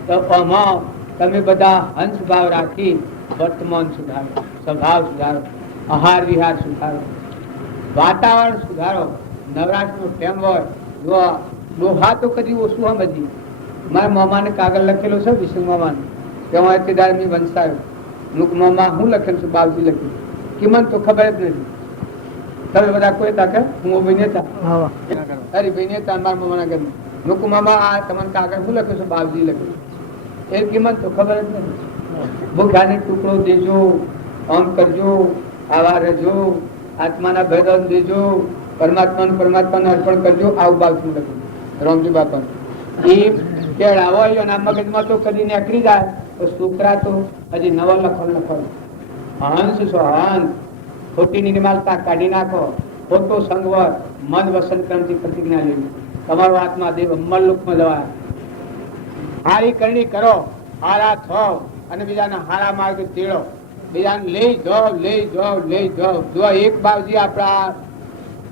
તો આમાં તમે બધા હંસ ભાવ રાખી વર્તમાન સુધારો સ્વભાવ સુધારો આહાર વિહાર સુધારો વાતાવરણ સુધારો નવરાશ નો ટેમ હોય જો ડોહા તો કદી ઓછું સમજી મારા મામાને કાગળ લખેલો છે વિષ્ણુ મામાને તેમાં અત્યારે મેં વંશાયો મુક મામા હું લખેલું છું બાવજી લખ્યું કિંમત તો ખબર જ નથી તમે બધા કોઈ તાકે હું ભાઈ નેતા અરે ભાઈ નેતા મારા મામાના ઘરમાં મુક મામા આ તમારે કાગળ હું લખ્યું છું બાવજી લખ્યું એ કિંમત તો ખબર જ નથી ભૂખ્યાને ટુકડો દેજો આમ કરજો આવા રહેજો આત્માના ભેદન દેજો પરમાત્માને અર્પણ કરજો આવું બાવજી લખ્યું રામજી બાપા એ કેળાવો અને મગજમાં તો કદી નીકળી જાય તો છોકરા તો હજી નવો લખો હંસ છો હંસ ખોટી નિર્માલતા કાઢી નાખો ખોટો સંગવર મન વસન ક્રમથી પ્રતિજ્ઞા લેવી તમારો આત્મા દેવ અમરલોકમાં જવાય હારી કરણી કરો હારા છો અને બીજાને હારા માર્ગ તેડો બીજાને લઈ જાઓ જો એક બાવજી આપણા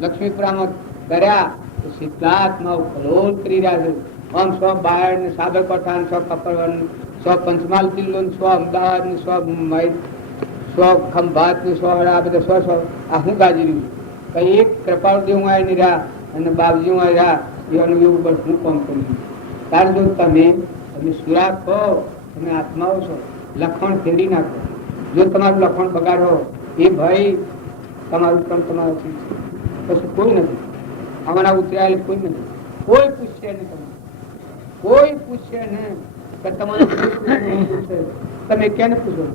લક્ષ્મીપુરામાં કર્યા તો સિદ્ધાર્થમાં કલોલ કરી રહ્યા છે આમ 100 બાયડ ને સાબરકોઠા 100 કપરવન 100 પંચમહાલ કિલ્લો, 100 અમદાવાદ, 100 મુંબઈ, 100 ખંભાત, 100 આ બધા 100 આ હું ગાજી રહ્યું. કઈ એક કૃપાળુ દેવ આવી નહીં રહ્યા અને બાપજી આવી રહ્યા એવાનું એવું બસ હું કામ કરું છું. કારણ જો તમે સુરાગ છો, તમે આત્માઓ છો, લખણ ફેરી નાખો. જો તમારું લખણ બગાડો એ ભાઈ તમારું પણ તમારું કશું કોઈ નથી. અમારા ઉતરાયેલ કોઈ નથી. કોઈ પૂછશે નહીં, તમારે કોઈ પૂછશે નહીં કે તમારું તમે કેને પૂછો?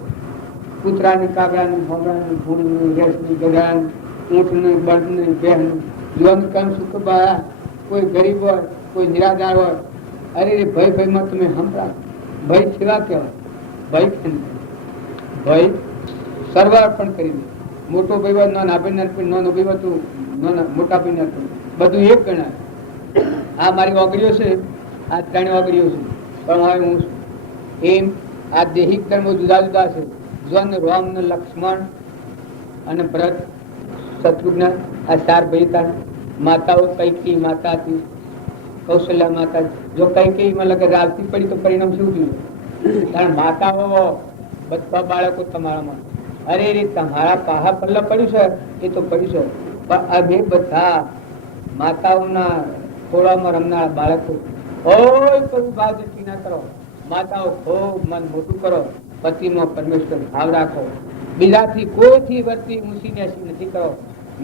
કૂતરાની, કાગડાની, ભોંગડાની, ભૂણની, રેસની, ગધાની, ઊંટની, બળદની, બહેનની, જીવન કામ સુખ બાળા, કોઈ ગરીબ હોય, કોઈ નિરાધાર હોય. અરે રે ભય ભયમાં તમે સંભળા. ભય સેવા કહેવાય. ભય ભય સર્વાર્પણ કરી દે. મોટો ભાઈ હોય નાના ભાઈ નાનપણ, નાનો ભાઈ હોય તું મોટા ભાઈ નાનપણ, બધું એક ગણાય. આ મારી ઓગળીઓ છે, આ 3 ઓગળીઓ છે, પણ હવે હું એમ આ દેહિક ધર્મો જુદા જુદા છે. જન, રામ ને લક્ષ્મણ અને ભરત, શત્રુઘ્ન, આ 4 ભાઈ હતા. માતાઓ કૈકેયી માતા હતી, કૌશલ્યા માતા. જો કૈકેયીમાં લગે રાવતી પડી તો પરિણામ શું થયું? કારણ માતાઓ બધા બાળકો તમારામાં. અરે રે તમારા પાહા પલ્લા પડ્યું છે એ તો પડ્યું છે, પણ અમે બધા માતાઓના ખોળામાં રમનારા બાળકો. કોઈ કોઈ ભાવ જતી ના કરો. માતાઓ ખૂબ મન મોટું કરો. પતિમાં પરમેશ્વર ભાવ રાખો. બીજાથી કોઈથી વર્તી ઊંચી નેસી નથી કરો.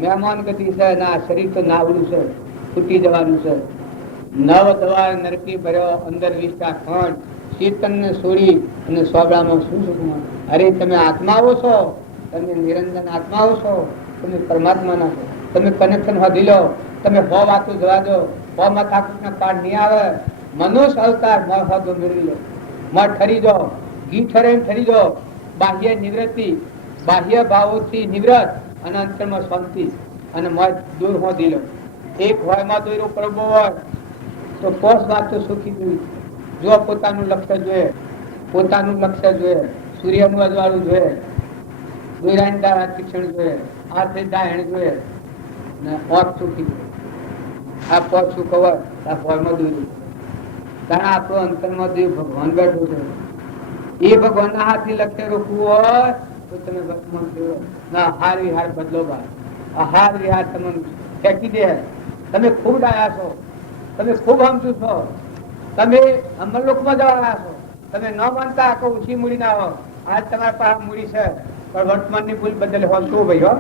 મહેમાન ગતિ છે ના, શરીર તો નાવડું છે, ફૂટી જવાનું છે. નવ દ્વાર નરકી ભર્યો, અંદર 20 ખંડ, ચેતન ને છોડી અને સોબળામાં શું સુખમાં. અરે તમે આત્માઓ છો, તમે નિરંજન આત્માઓ છો, તમે પરમાત્માના છો. તમે કનેક્શન હોધી લો. તમે હો વાતો જવા દો. હો માથાકૂટના પાર નહીં આવે. મનુષ્ય અવતાર માં હોદો મેળવી લો. માં ઠરી જાઓ, ઘી ઠરે ઠરી જાઓ. બાહ્ય નિવૃત્તિ, બાહ્ય ભાવોથી નિવૃત્ત અને અંતરમાં શાંતિ અને મત દૂર હોધી લો. એક હોય માં દોર્યો પ્રભુ હોય તો પોષ વાતો સુખી જોઈ. જો પોતાનું લક્ષ્ય જોઈએ, પોતાનું લક્ષ્ય જોઈએ, સૂર્યનું અજવાળું જોઈએ, દોરાની દારા શિક્ષણ જોઈએ, હાથે દાયણ જોઈએ ને ઓઠ સુખી જોઈએ. આ પોષ સુખવર આ ફળમાં દોર્યું. કારણ આપણો અંતરમાં દેવ ભગવાન બેઠો છે. એ ભગવાનના હાથથી લક્ષ્ય રોકવું હોય તો તમે વર્તમાન ફેરવો. ના હાર વિહાર બદલો બાર. આ હાર વિહાર તમને ફેંકી દે. તમે ખૂબ ડાયા છો, તમે ખૂબ હમજુ છો, તમે અમરલોકમાં જવાના છો. તમે ન માનતા કે ઓછી મૂડી ના હો. આજ તમારા પાસે મૂડી છે પણ વર્તમાનની ભૂલ બદલે હોત તો ભાઈ હો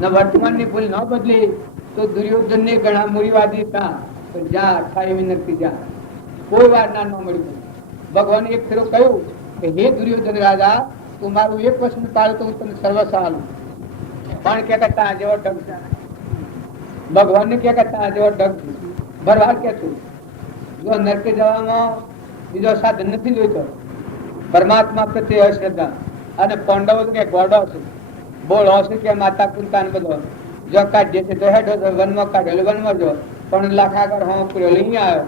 ને વર્તમાનની ભૂલ ન બદલી તો દુર્યોધન ને ઘણા મૂડીવાદી હતા. તો જા 28 નક્કી જા, કોઈ વાર ના ન મળ્યું. ભગવાન એક ફેરો કહ્યું કે હે દુર્યોધન રાજા, તું મારું એક વચન પાડું તો હું તને સર્વસ્વ આલું. પણ કે કરતા જેવો ઢગ છે. ભગવાન ને કે કરતા જેવો ઢગ ભરવાર કે છું. જો નરકે જવામાં બીજો સાધન નથી જોઈતો. પરમાત્મા પ્રત્યે અશ્રદ્ધા. અને પાંડવો કે ગોડો છે, બોલ હશે કે માતા કુંતા ને બધો જો કાઢીએ છે તો હેઠો વનમાં કાઢેલો વનમાં જો પણ લાખ આગળ હું પૂરો લઈ આવ્યો.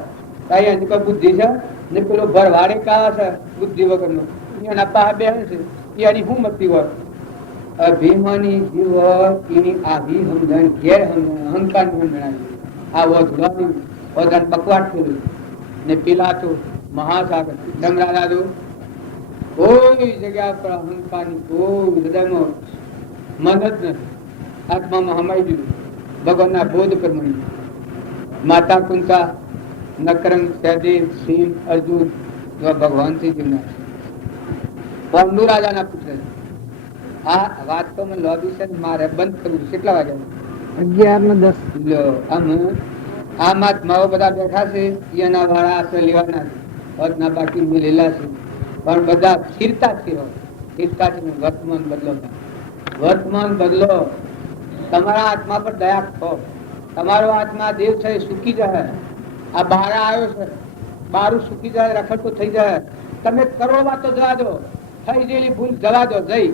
કઈ કોઈ બુદ્ધિ છે ને પેલો ભરવાડે કાવા છે બુદ્ધિ વગરનો. એના પાસે બે છે એની શું મતી હોય. અભિમાની જીવ હોય એની આભી સમજણ ઘેર સમજણ અહંકાર સમજણ આ વધવાની વધારે બકવાટ થયું ને પેલા તો મહાસાગર ડમરા દાદુ કોઈ જગ્યા પર અહંકારની કોઈ હૃદયમાં મદદ નથી. આત્મામાં હમાઈ દીધું ભગવાનના બોધ પ્રમાણે. માતા કુંતા, નકરંગ, સહદેવ, સિંહ, અર્જુન ભગવાન થી જીવનાર પાંડુ રાજાના પુત્ર. આ વાત તો મને લોબી છે મારે બંધ કરવું. કેટલા વાગ્યા? 11:10. આ મહાત્માઓ બધા બેઠા છે. એના વાળા આશરે લેવાના છે. ના બાકી મિલેલા છે. પણ બધા સ્થિરતા છે. સ્થિરતા છે. વર્તમાન બદલો, વર્તમાન બદલો. તમારા આત્મા પર દયા ખો. તમારો આત્મા દેવ છે સુખી જાય. આ બહાર આવ્યો છે, બારું સુખી જાય, રખડતો થઈ જાય. તમે કરો વાતો જવા દો. થઈ ગયેલી ભૂલ જવા દો. જઈ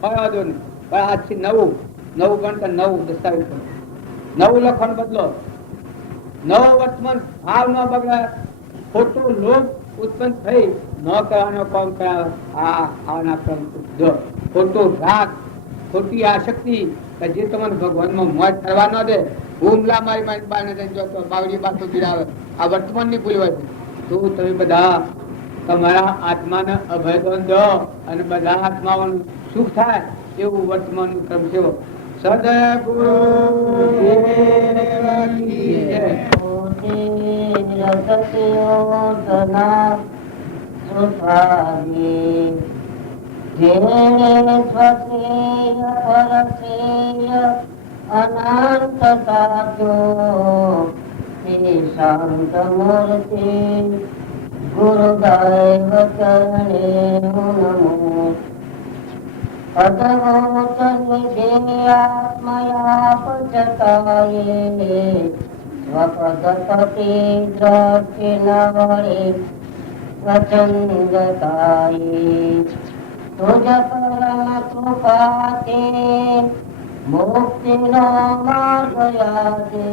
ફરવા દો ને. પણ આજથી નવું ગણતર, નવું દસ્તાવેજ, નવું લખણ બદલો. નવો વર્તમાન ભાવ ન બગડે. ખોટું લોભ ઉત્પન્ન થઈ ન કરવાનો કોમ કરાવે. ખોટો રાગ, ખોટી આશક્તિ કે જે તમને ભગવાનમાં મોજ કરવા ન દે. હુમલા મારી બાને બાવડી બાતો ગીરાવે. આ વર્તમાન ની ભૂલ હોય છે. તો તમે બધા તમારા આત્માને અભયદાન દો અને બધા આત્માઓનું સુખ થાય એવું વર્તમાન ક્રમ છે. સદગુરુ દેવ કી જય. શાંત મૂર્તિ ગુરુદેવ ચરણે નમો. અદભુત નિધિ આત્મયાપ જતાયે સ્વપદપતિ દ્રષ્ટિ નવળે વચન ગતાયે તુજ પરમ કૃપાથી મુક્તિનો માર્ગ યાદે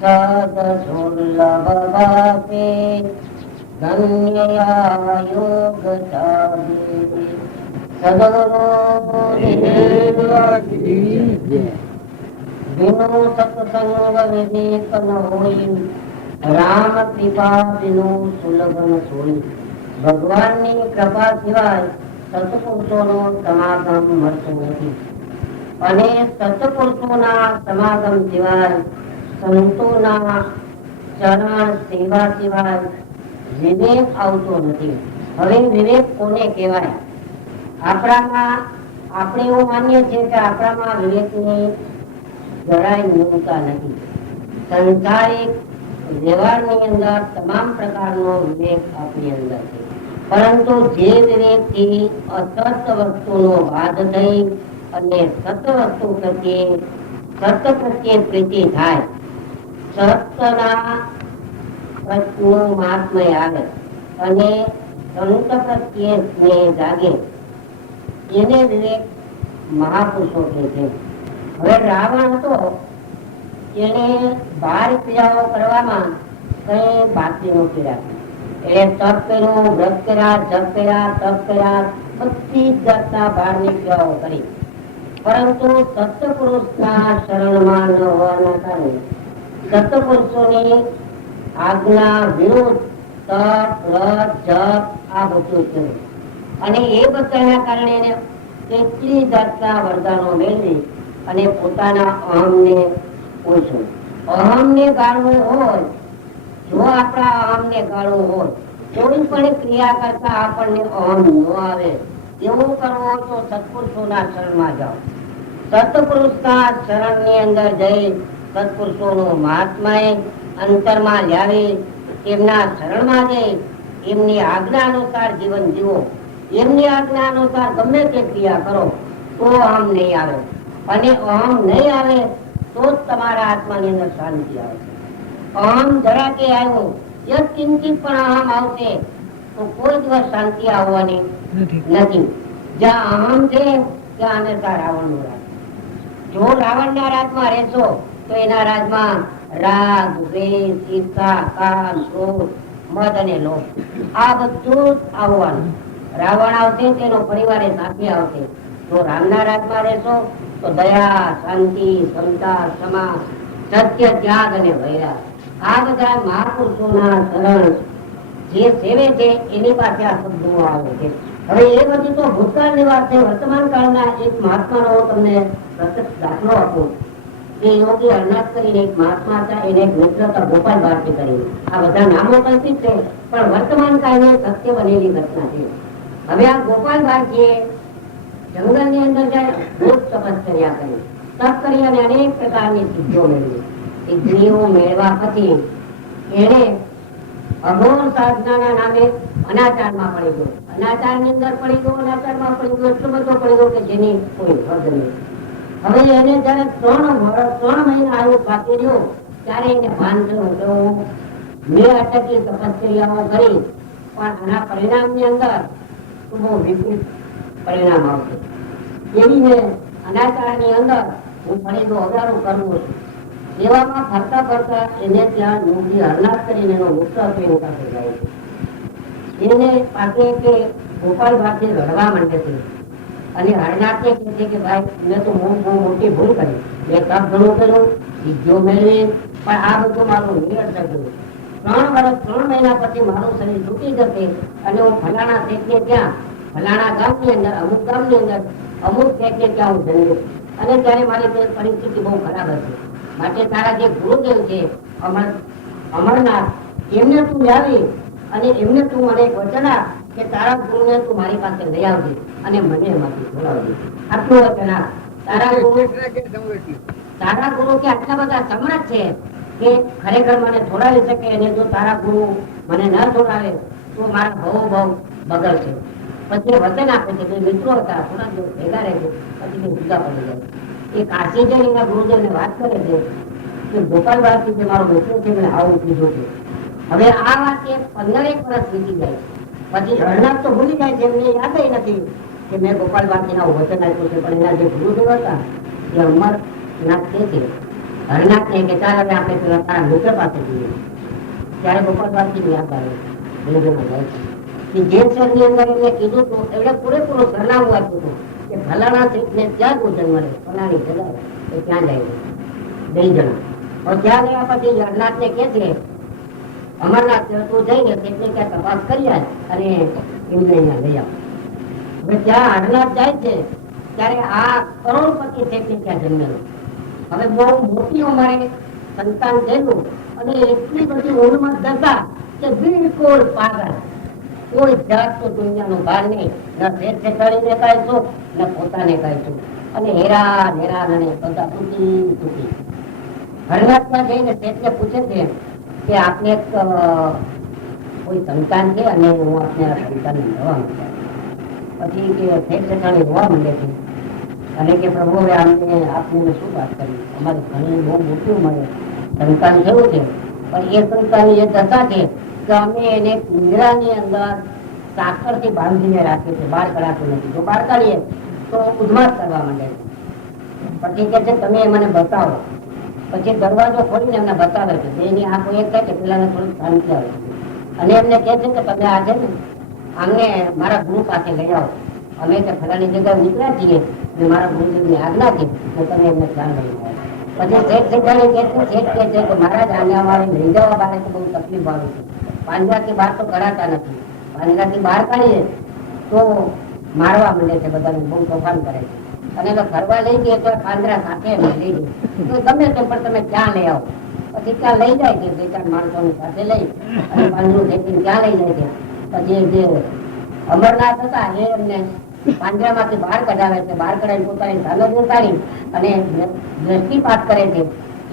સદ સુલભ ભાવે ધન્ય યોગ ચાલે. સદગુરુ વિનો સત્સંગ વિવેક ન હોય, રામ કૃપા વિનો સુલભ ન સોય. ભગવાનની કૃપા સિવાય સત્પુરુષોનો સમાગમ મળતો નથી અને સત્પુરુષોના સમાગમ સિવાય સંતોના ચરણ સેવા સિવાય વિવેક આવતો નથી. હવે વિવેક કોને કહેવાય? આપણે એવું માનીએ છીએ કે આપણામાં વિવેકની જરાય ન્યૂનતા નથી. સંસારિક વ્યવહારની અંદર તમામ પ્રકારનો વિવેક આપણી અંદર છે, પરંતુ જે વિવેકથી અસત વસ્તુનો બાદ થઈ અને સત વસ્તુ પ્રત્યે સત્ય પ્રત્યે પ્રીતિ થાય, સત્યના પ્રત્યેનું મહાત્મય આવે અને સંત પ્રત્યે સ્નેહ જાગે, એને વિવેક મહાપુરુષો કહે છે. હવે રાવણ હતો, એને 12 ક્રિયાઓ કરવામાં કઈ બાકી નહોતી રાખી. એટલે તપ કર્યું, વ્રત કર્યા, જપ કર્યા, તપ કર્યા, બધી જ જાતના 12ની ક્રિયાઓ કરી. પરંતુ સત્પુરુષના શરણમાં ન હોવાના કારણે સત્પુરુષોની આજ્ઞા વિરુદ્ધ તપ, વ્રત, જપ આ બધું કર્યું અને એ બધાના કારણે એને કેટલી જાતના વરદાનો મેળવી અને પોતાના અહમને ઓછું. અહમને ગાળવું હોય, જો આપણા અહમને ગાળવું હોય, કોઈ પણ ક્રિયા કરતા આપણને અહમ ન આવે એવું કરવું હોય તો સત્પુરુષોના શરણમાં જાઓ. સત્પુરુષના શરણની અંદર જઈ સત્પુરુષોનું મહાત્માએ અંતરમાં લાવી તેમના શરણમાં જઈ એમની આજ્ઞા અનુસાર જીવન જીવો. એમની આજ્ઞા અનુસાર ગમે તે ક્રિયા કરો તો અહમ નહીં આવે, અને અહમ નહીં આવે તો જ તમારા આત્માની અંદર શાંતિ આવે. અહમ જરા કે આવ્યું, એક કિંચિત પણ અહમ આવશે તો કોઈ દિવસ શાંતિ આવવાની નથી. જ્યાં અહમ છે ત્યાં હંમેશા રાવણનું રાજ. જો રાવણના રાજમાં રહેશો તો એના રાજમાં રાગ, દ્વેષ, ઈર્ષા, કામ, ક્રોધ, મદ અને લોભ આ બધું જ આવવાનું. રાવણ આવશે તેનો પરિવાર સાથે આવશે. જો રામના રાજમાં રહેશો તો દયા, શાંતિ, સમતા, ક્ષમા, સત્ય, ત્યાગ અને વૈરાગ આ બધા મહાપુરુષોના શરણ જે સેવે છે એની પાસે આ શબ્દો આવે છે. હવે એ બધી તો ભૂતકાળની વાત છે. વર્તમાન કાળના એક મહાત્માનો તમને પ્રત્યક્ષ દાખલો આપું કે યોગી અરનાથ કરીને એક મહાત્મા હતા, એને એક મિત્ર હતા ગોપાલ ભારતી કરીને. આ બધા નામો કલ્પિત છે પણ વર્તમાન કાળની સત્ય બનેલી ઘટના છે. હવે આ ગોપાલ ભારતીએ જંગલની અંદર જાય, ખૂબ તપશ્ચર્યા કરી, તપ કરી અને અનેક પ્રકારની સિદ્ધિઓ મેળવી. સિદ્ધિઓ મેળવા પછી એને અઘોર સાધનાના નામે અનાચારમાં પડી ગયો. અનાચારની અંદર પડી ગયો, અનાચારમાં પડી ગયો, એટલો બધો પડી ગયો કે જેની કોઈ હદ નહીં. હવે એને જયારે 3 મહિના આયુ બાકી રહ્યો ત્યારે એને ભાન થયું કે મેં અટકી તપશ્ચર્યાઓ કરી પણ આના પરિણામની અંદર બહુ વિપરીત પરિણામ આવશે. એવી મેં અનાચારની અંદર હું પડી ગયો, અગારું કરવું છું. એવામાં ફરતા ફરતા એને ત્યાં યોગી હરનાથ કરીને એનો મુક્ત એની પાસે જાય છે. એને પાસે કે ગોપાલ ભારતી રડવા માંડે છે અને હરનાથને કહે છે કે ભાઈ મેં તો બહુ મોટી ભૂલ કરી, મેં તપ ઘણું કર્યું, સિદ્ધિઓ મેળવી, પણ આ બધું મારું નિરર્થક ગયું. 3 વર્ષ 3 મહિના પછી મારું શરીર તૂટી જશે અને હું ફલાણા શેઠને ત્યાં ફલાણા ગામની અંદર અમુક ગામની અંદર અમુક શેઠને ત્યાં હું જઈશ અને ત્યારે મારી પરિસ્થિતિ બહુ ખરાબ હશે. માટે તારા જે ગુરુદેવ છે અમરનાથ, એમને તું લાવી અને એમને તું મને એક વચન આપ કે તારા ગુરુને તું મારી પાસે લઈ આવજે અને મને એમાંથી છોડાવજે. આટલું વચન આપ. તારા ગુરુ કે આટલા બધા સમર્થ છે કે ખરેખર મને છોડાવી શકે, અને જો તારા ગુરુ મને ન છોડાવે તો મારા બહુ બગડશે. પછી વચન આપે છે. બે મિત્રો હતા, થોડા દિવસ ભેગા રહે છે, પછી તે જુદા પડી જાય. એ કાશી જઈને એના ગુરુદેવને વાત કરે છે કે ગોપાલ ભારતી જે મારો મિત્ર છે મને આવું કીધું છે. હવે આ વાત 15 વર્ષ વીતી જાય પછી હરનાથ તો ભૂલી જાય છે, એમને યાદ નથી કે મેં ગોપાલ ભારતીના વચન આપ્યું છે. પણ એના જે ગુરુદેવ હતા એ અમરનાથ છે હરનાથ ને કે ચાલ હવે આપણે પેલા તારા મિત્ર પાસે જઈએ. ત્યારે ગોપાલ ભારતી યાદ આવે કે જે શહેરની અંદર એમને કીધું હતું એમને પૂરેપૂરું સરનામું આપ્યું હતું કે ફલાણા શેઠને ત્યાં ભોજન મળે, ફલાણી જગ્યાએ એ ત્યાં જાય 2 જણા. ત્યાં ગયા પછી હરનાથ ને કે છે અમરનાથ તું જઈને શેઠને ત્યાં તપાસ કરી આવ અને એમને અહીંયા લઈ આવ. હવે ત્યાં હરનાથ જાય છે ત્યારે આ કરોડપતિ શેઠને ત્યાં જન્મેલો. હવે બહુ મોટી ઉંમરે સંતાન થયેલું અને એટલી બધી ઉંમરમાં દશા કે બિલકુલ પાગલ, કોઈ જાત તો દુનિયાનો ભાર નહીં, ન શેઠ શેઠાણીને કાંઈ સુખ ન પોતાને કાંઈ સુખ, અને હેરાન અને બધા તૂટી. હરનાથમાં જઈને શેઠને પૂછે છે કે આપને કોઈ સંતાન છે અને હું આપને આ સંતાનને મળવા માંગુ. પછી કે શેઠ શેઠાણી રોવા માંડે છે અને કે પ્રભુ હવે આપને શું વાત કરી, અમારી ઘણી બહુ મોટી ઉંમરે સંતાન થયું છે, પણ એ સંતાનની એ દશા છે કે અમે એને પિંજરાની અંદર સાકરથી બાંધીને રાખીએ છીએ, બહાર કઢાતું નથી. જો બહાર કાઢીએ તો ઉધમાસ કરવા માંડે છે. પછી કે છે તમે મને બતાવો. પછી દરવાજો ખોલીને એમને બતાવે છે. એની આંખો એક થાય કે પેલાને થોડીક શાંતિ આવે છે અને એમને કહે છે કે તમે આજે ને આમને મારા ગુરુ પાસે લઈ આવો. અમે તે ફલાણી જગ્યાએ નીકળ્યા છીએ અને મારા ગુરુદેવની આજ્ઞા છે તો તમે એમને ધ્યાન લઈ આવો. પછી શેઠ શેઠાણી શેઠ કહે છે કે મહારાજ આને અમારે લઈ જવા બારે બહુ તકલીફ આવે છે. પાંજરાથી બહાર તો કઢાતા નથી, પાંજરાથી બહાર કાઢીએ તો મારવા માંડે છે, બધાને બહુ તોફાન કરે છે. અને જો ફરવા લઈ જઈએ તો પાંજરા સાથે લઈ જઈએ તો ગમે તે પણ તમે ક્યાં લઈ આવો. પછી ત્યાં લઈ જાય છે 2-4 માણસોની સાથે લઈ અને પાંજરું ઢેકીને ક્યાં લઈ જાય છે. પછી જે અમરનાથ હતા એ એમને પાંજરામાંથી બહાર કઢાવે છે. બહાર કઢાવી પોતાની ધાલત ઉતારી અને દ્રષ્ટિપાત કરે છે.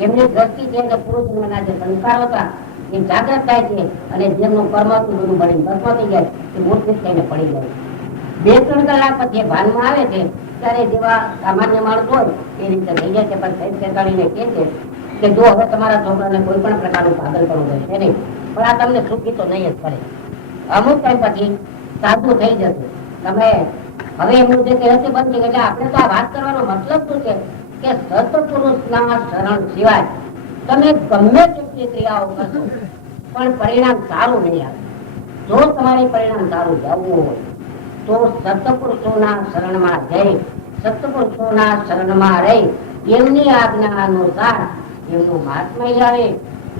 એમની દ્રષ્ટિ છે એટલે પૂર્વ જન્મના જે સંસ્કારો હતા એ જાગૃત થાય છે અને જેમનું કર્મ હતું બધું ભરીને ભસ્મ થઈ જાય એ મૂર્તિત થઈને પડી જાય. 2-3 કલાક પછી ભાનમાં આવે છે ત્યારે જેવા સામાન્ય માણસ હોય એ રીતે થઈ જાય છે. પણ શેઠ શેઠાણીને કહે છે કે જો હવે તમારા છોકરાને કોઈ પણ પ્રકારનું પાગલ કરવું રહેશે નહીં, પણ આ તમને સુખી તો નહીં જ પડે. અમુક ટાઈમ પછી સાદું થઈ જશે. તમે હવે એમનું જે કહેશે બંધ એટલે આપણે તો આ વાત કરવાનો મતલબ શું છે કે સત્પુરુષના શરણ સિવાય તમે ગમે તેટલી ક્રિયાઓ કરશો પણ પરિણામ સારું નહીં આવે. જો તમારે પરિણામ સારું જવું હોય તો સત્પુરુષોના શરણમાં જઈ સત્પુરુષોના શરણમાં રહી એમની આજ્ઞા અનુસાર એમનું મહાત્મય આવે,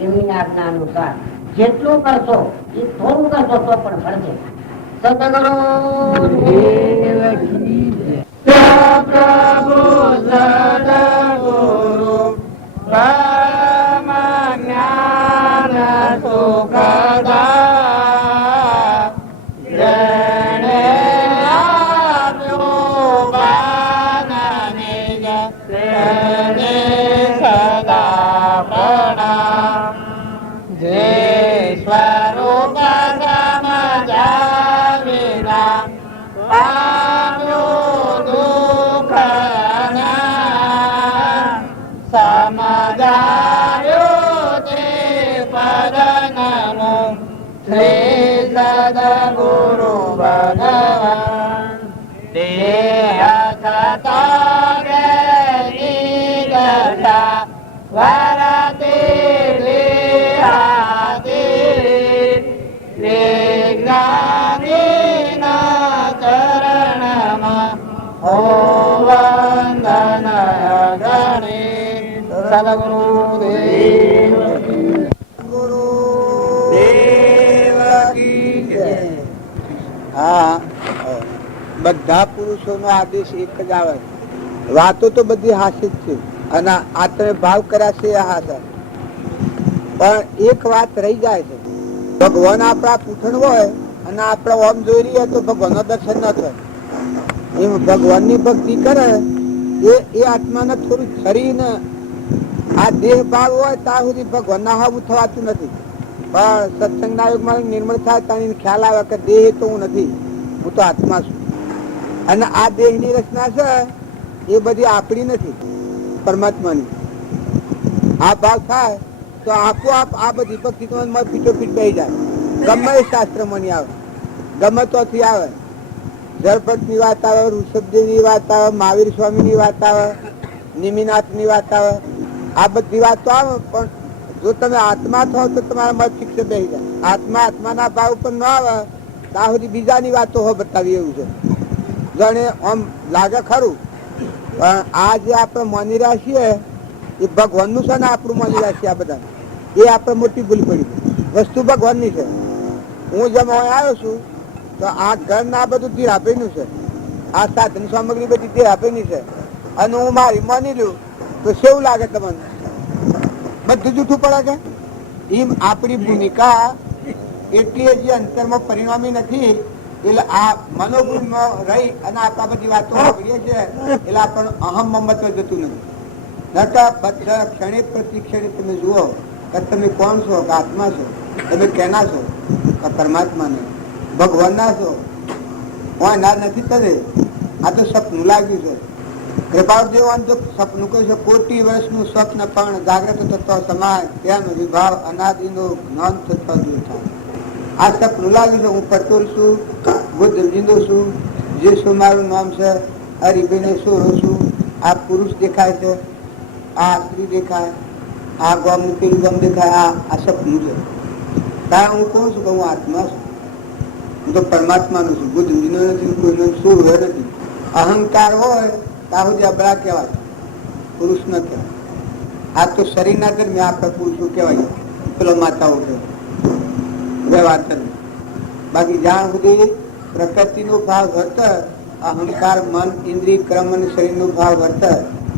એમની આજ્ઞા અનુસાર જેટલું કરશો એ થોડું કરશો તો પણ ફળશે. સદગુરુ પ્રભુ સદગુરુ પરમ જ્ઞાન સુખદા જેણે આપ્યું બાનને તેને સદા પ્રણામ. જે સ્વરૂપ સમજ્યા વિના પામ્યું દુઃખ સમજાયું તે પદનમો શ્રી સદગુરુ ભગવાન. દેહ છતાં ગેલી દશા વરતી દેહાતી જ્ઞાનીના ચરણમાં હો વંદન ગણે સદગુરુદેવ. ગુરુ બધા પુરુષોનો આદેશ એક જ આવે. વાતો તો બધી હાસ્ય જ છે અને આ તમે ભાવ કર્યા છે એ હાસ્ય, પણ એક વાત રહી જાય છે. ભગવાન આપણા પૂછણ હોય અને આપણે ઓમ જોઈ રહીએ તો ભગવાનનો દર્શન ન થાય. એમ ભગવાનની ભક્તિ કરે એ આત્માને થોડું છરીને આ દેહ ભાવ હોય ત્યાં સુધી ભગવાનના હાવું થવાતું નથી. પણ સત્સંગના યુગમાં નિર્મળ થાય ત્યાં ખ્યાલ આવે કે દેહ તો હું નથી, હું તો આત્મા છું. અને આ દેહની રચના છે એ બધી આપણી નથી, પરમાત્માની. આ ભાવ થાય તો આપોઆપ આ બધી ભક્તિ તમારી પીઠો પીઠ બેસી જાય. ગમે એ શાસ્ત્રમાં ની આવે, ગમે તોથી આવે. જળભટ્ટની વાત આવે, ઋષભદેવની વાત આવે, મહાવીર સ્વામીની વાત આવે, નિમિનાથની વાત આવે. આ બધી વાતો આવે, પણ જો તમે આત્મા થો તો તમારા મત ફિક્સ બેસી જાય. આત્માના ભાવ ઉપર ન આવે ત્યાં સુધી બીજાની વાતો હો બતાવી એવું છે. જાણે આમ લાગે ખરું, પણ આ જે આપણે માની રહ્યા છીએ એ ભગવાનનું છે ને આપણું માની રહ્યા છીએ. આ બધા એ આપણે મોટી ભૂલ પડી. વસ્તુ ભગવાનની છે. હું જેમ આવ્યો છું તો આ ઘર ના બધું ધીરાપેનું છે, આ સાધન સામગ્રી બધી ધીરાપેની છે, અને હું મારી માની લઉં તો કેવું લાગે તમને? બધું જૂઠું પડે કે એમ આપણી ભૂમિકા એટલી હજી અંતરમાં પરિણામી નથી. એટલે આ મનોગુણમાં રહી અને આપણા બધી વાતો સાંભળીએ છીએ એટલે આપણને અહમ મમત્વ જતું નથી. નકા બધા ક્ષણે પ્રતિ ક્ષણે તમે જુઓ કે તમે કોણ છો? કે આત્મા છો? તમે કેના છો? કે પરમાત્માને ભગવાનના છો? ના નથી કરે. આ તો સપનું લાગ્યું છે. કૃપાળ દેવાન જો સપનું કહ્યું છે, કોટી વર્ષનું સ્વપ્ન પણ જાગ્રત થતો સમાય તેમ વિભાવ અનાદિનો જ્ઞાન થતો દૂર થાય. આ સપનું લાગ્યું છે. હું પટોલ છું, બુદ્ધ જીંદો છું, જે શું મારું નામ છે, હરિભાઈને શું છું, આ પુરુષ દેખાય છે, આ સ્ત્રી દેખાય, આ ગામનું પેલું ગામ દેખાય. આ સપનું છે. ત્યાં હું કોણ છું? કે હું આત્મા છું. હું તો પરમાત્માનું છું. બુદ્ધ જીંદો નથી, કોઈનો શું હોય નથી. અહંકાર હોય ત્યાં સુધી અબળા કહેવાય, પુરુષ ન કહેવાય. આ તો શરીરના દરમિયાન આપણે પુરુષો કહેવાય, પેલો માતાઓ કહેવાય. બે વાત બાકી જ્યાં સુધી પ્રકૃતિનો ભાવ વર્ત, અહંકાર, મન, ઇન્દ્રિય, કર્મ અને શરીરનો ભાવ વર્ત,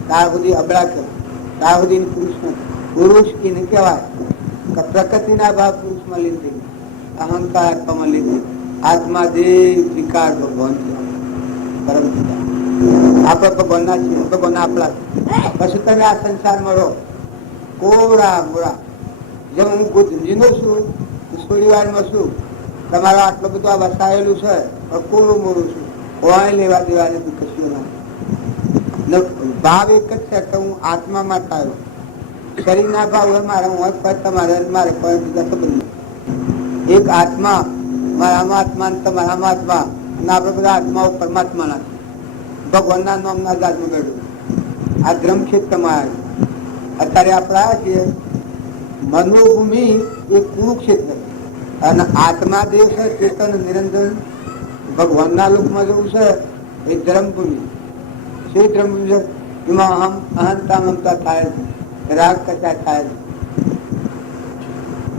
ત્યાં સુધી અબળા કહેવાય. ત્યાં સુધી પુરુષ નથી. પુરુષ એને કહેવાય કે પ્રકૃતિના ભાવ પુરુષમાં લીધે, અહંકાર આત્મામાં લીધે. આત્મા દેવ વિકાર ભગવાન પરમ પિતા. આપણે ભગવાનના છીએ, ભગવાન આપણા. પછી તમે આ સંસારમાં રહો કોરા મોરા. જેમ હું ગુજરીનો છું, થોડી વારમાં છું, તમારો આટલો બધો આ વસાયેલું છે, કોરું મોરું છું, કોઈ લેવા દેવા નથી કશું ના. ભાવ એક જ છે કે હું આત્મા માટે આવ્યો. શરીર ના ભાવ હોય મારા, હું તમારે મારે કોઈ બીજા ખબર નહીં. એક આત્મા, મારામાં આત્મા, તમારામાં આત્મા, અને આપણે બધા આત્માઓ પરમાત્માના છે. ભગવાનના નામના જાતનું બેઠું આ ધર્મ ક્ષેત્રમાં અત્યારે આપણે આવ્યા છીએ. મનોભૂમિ એ કુરુક્ષેત્ર અને આત્મા દેવ છે, ચેતન નિરંજન ભગવાનના લોકમાં જવું છે એ ધર્મભૂમિ. શું ધર્મભૂમિ છે? એમાં અહંતા મમતા થાય છે, રાગ કચા થાય છે,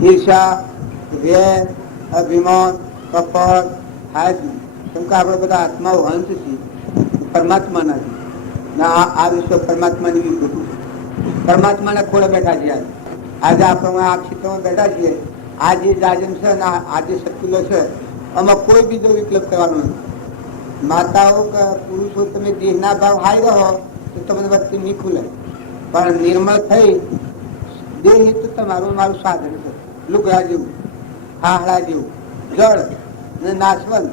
ઈર્ષા, વેર, અભિમાન, કપટ થાય છે. કેમ કે આપણે બધા આત્માઓ હંસ છીએ, પરમાત્મા નથી. આ વિશ્વ પરમાત્માની વિકૃતિ છે. પરમાત્માના ખોળે બેઠા છીએ. આજે આપણે આ ક્ષેત્રમાં બેઠા છીએ. આ જે જાજમ છે ને આ જે શક્તિલો છે, આમાં કોઈ બીજો વિકલ્પ કરવાનો નથી. માતાઓ કે પુરુષો તમે દેહના ભાવ હાઈ રહો તો તમને વચ્ચે નહીં ખુલે, પણ નિર્મળ થઈ દેહ તો તમારું મારું સાધન છે. લુગડા જેવું, હાહડા જેવું, જળ ને નાશવંત,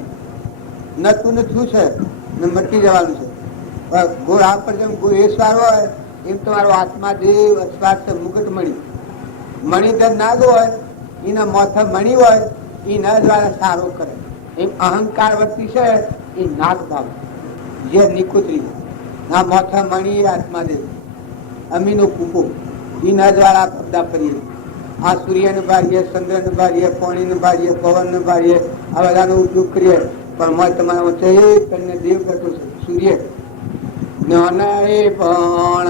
નતું ને થયું છે ને મટી જવાનું છે. ઘોડા પર જેમ ઘોડેશ્વાર હોય એમ તમારો આત્મા દેવ અસ્વાર છે. મુગટ મણી, મણિધર નાગ હોય એના મોથે મણી હોય એ ન દ્વારા સારો કરે. એમ અહંકાર વર્તી છે એ નાગ ભાવ જે નિકુતરી ના મોથે મણી આત્મા દેવ અમીનો કૂપો એ ન દ્વારા પગદા કરીએ. આ સૂર્યને બારીએ, ચંદ્રને બારીએ, પાણીને બારીએ, પવનને બારીએ, આ બધાનો ઉપયોગ કરીએ. પણ મત તમારા વચ્ચે તમને દેવ બેઠો છે સૂર્ય. જ્ઞાન એ પણ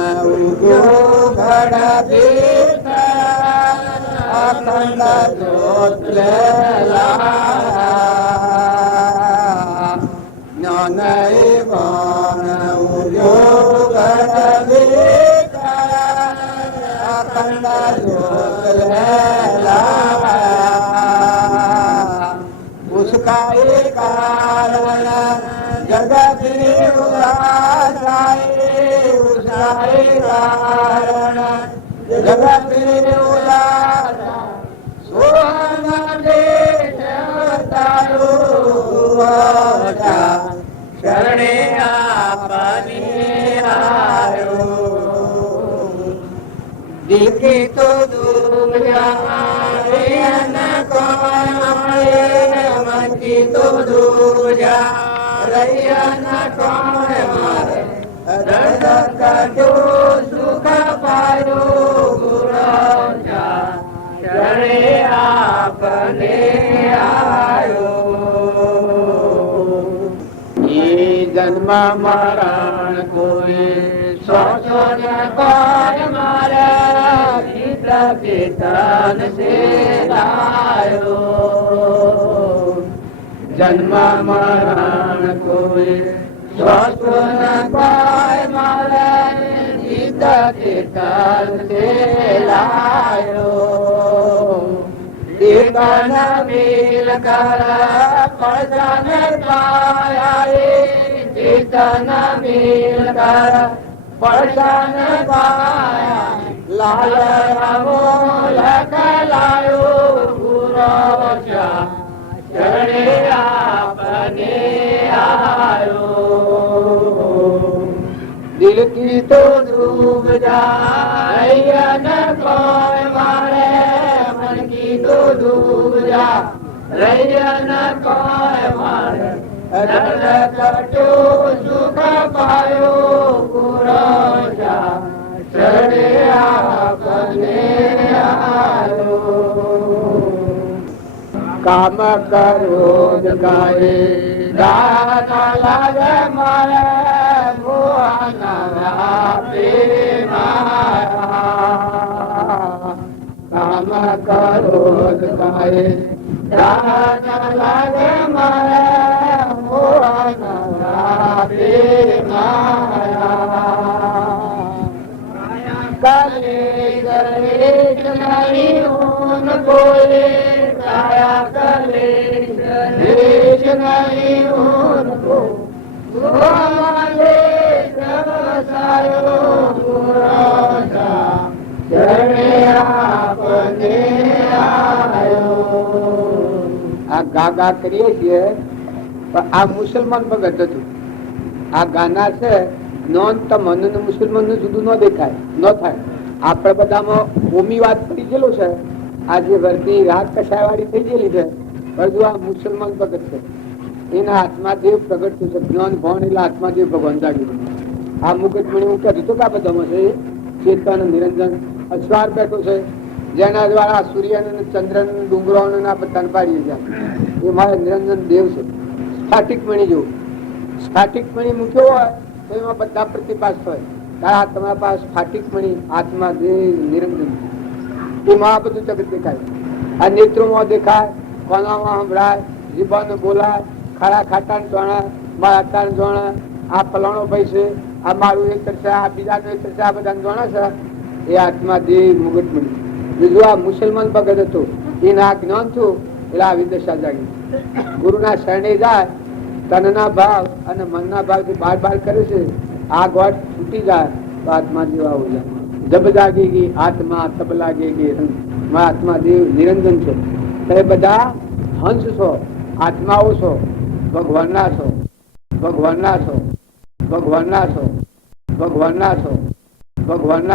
જ્ઞાન કોન એ કોન ઉદ્યોગ અખંડ જ્યોત લહેરાયા उसका एक कारण जगत उदासाए उसका एक कारण जगत उदासा सोहन देश तारो शरणे आपने आयो दिखे तो दूर जाए न की तो दूजा रैया न कौन मारे दर्द कटो सुख पायो गुरु चढ़े आपने आयो ये जन्म मरण कोई सोचो न कोई मारे चित्र के तन से लायो जन्म मरण कोई स्वस्थ न पाए मारे जीत के तन से लायो जीवन मिल कर पहचान पाया चेतन मिल कर पहचान पाया लाल अमोल लायो गुरु चढ़े आपने आयो दिल की तो डूब जाए न कोई मारे मन की तो डूब जा रैया न कोई मारे दर्द कटो सुख पायो गुरु चढ़े आपने आयो काम करो गाये दाना लागे मारे भुआना पे माया काम करो गाये दाना लागे मारे भुआना पे माया कले कलेश नहीं उन बोले काया कलेश नहीं उनको चढ़े आपने आयो આ ગાગા કરીએ છીએ પણ આ મુસલમાન ભગત હતું આ ગાના છે નોંધ તો મન મુસલમાન નું જુદું ન દેખાય ન થાય આપડે બધામાં ઓમી વાત પડી ગયેલું છે આજે વર્તી રાત કસાયવાળી થઈ ગયેલી છે બધું આ મુસલમાન ભગત છે એના આત્માદેવ પ્રગટ થયું છે જ્ઞાન ભણ એટલે આત્માદેવ ભગવાન જાગ્યું આ મુકટ મણી હું કહેતું તો કા બધામાં છે ચેતન નિરંજન અશ્વાર બેઠો છે જેના દ્વારા સૂર્ય ચંદ્ર ડુંગરો બધાને પાડીએ જાય એ મારે નિરંજન દેવ છે સ્ફાટિક મણી જેવું સ્ફાટિક મણી મૂક્યો હોય તો એમાં બધા પ્રતિભાસ હોય તારા તમારા પાસે સ્ફાટિક મણી આત્મા દેવ નિરંજન એમાં આ બધું જગત દેખાય આ નેત્રોમાં દેખાય કોનામાં સંભળાય જીભાને બોલાય ખારા ખાટા જોણા મારા જોણા આ ફલાણો ભાઈ છે આ મારું એક છે આ બીજાનું એક છે આ બધા જોણા છે એ આત્મા દેવ મુગટ મણી બીજું આ મુસલમાન ભગત હતો એના જ્ઞાન થયું એટલે આ વિદશા જાગી ગુરુના શરણે જાય તનના ભાવ અને મનના ભાવથી બાર બાર કરે છે આ ગોઠ છૂટી જાય તો આત્મા દેવ આવું જાય જબ જાગેગી આત્મા તબ લાગેગી આત્મા દેવ નિરંજન છે તમે બધા હંસ છો આત્માઓ છો ભગવાનના છો ભગવાનના છો ભગવાનના છો ભગવાનના છો ભગવાનના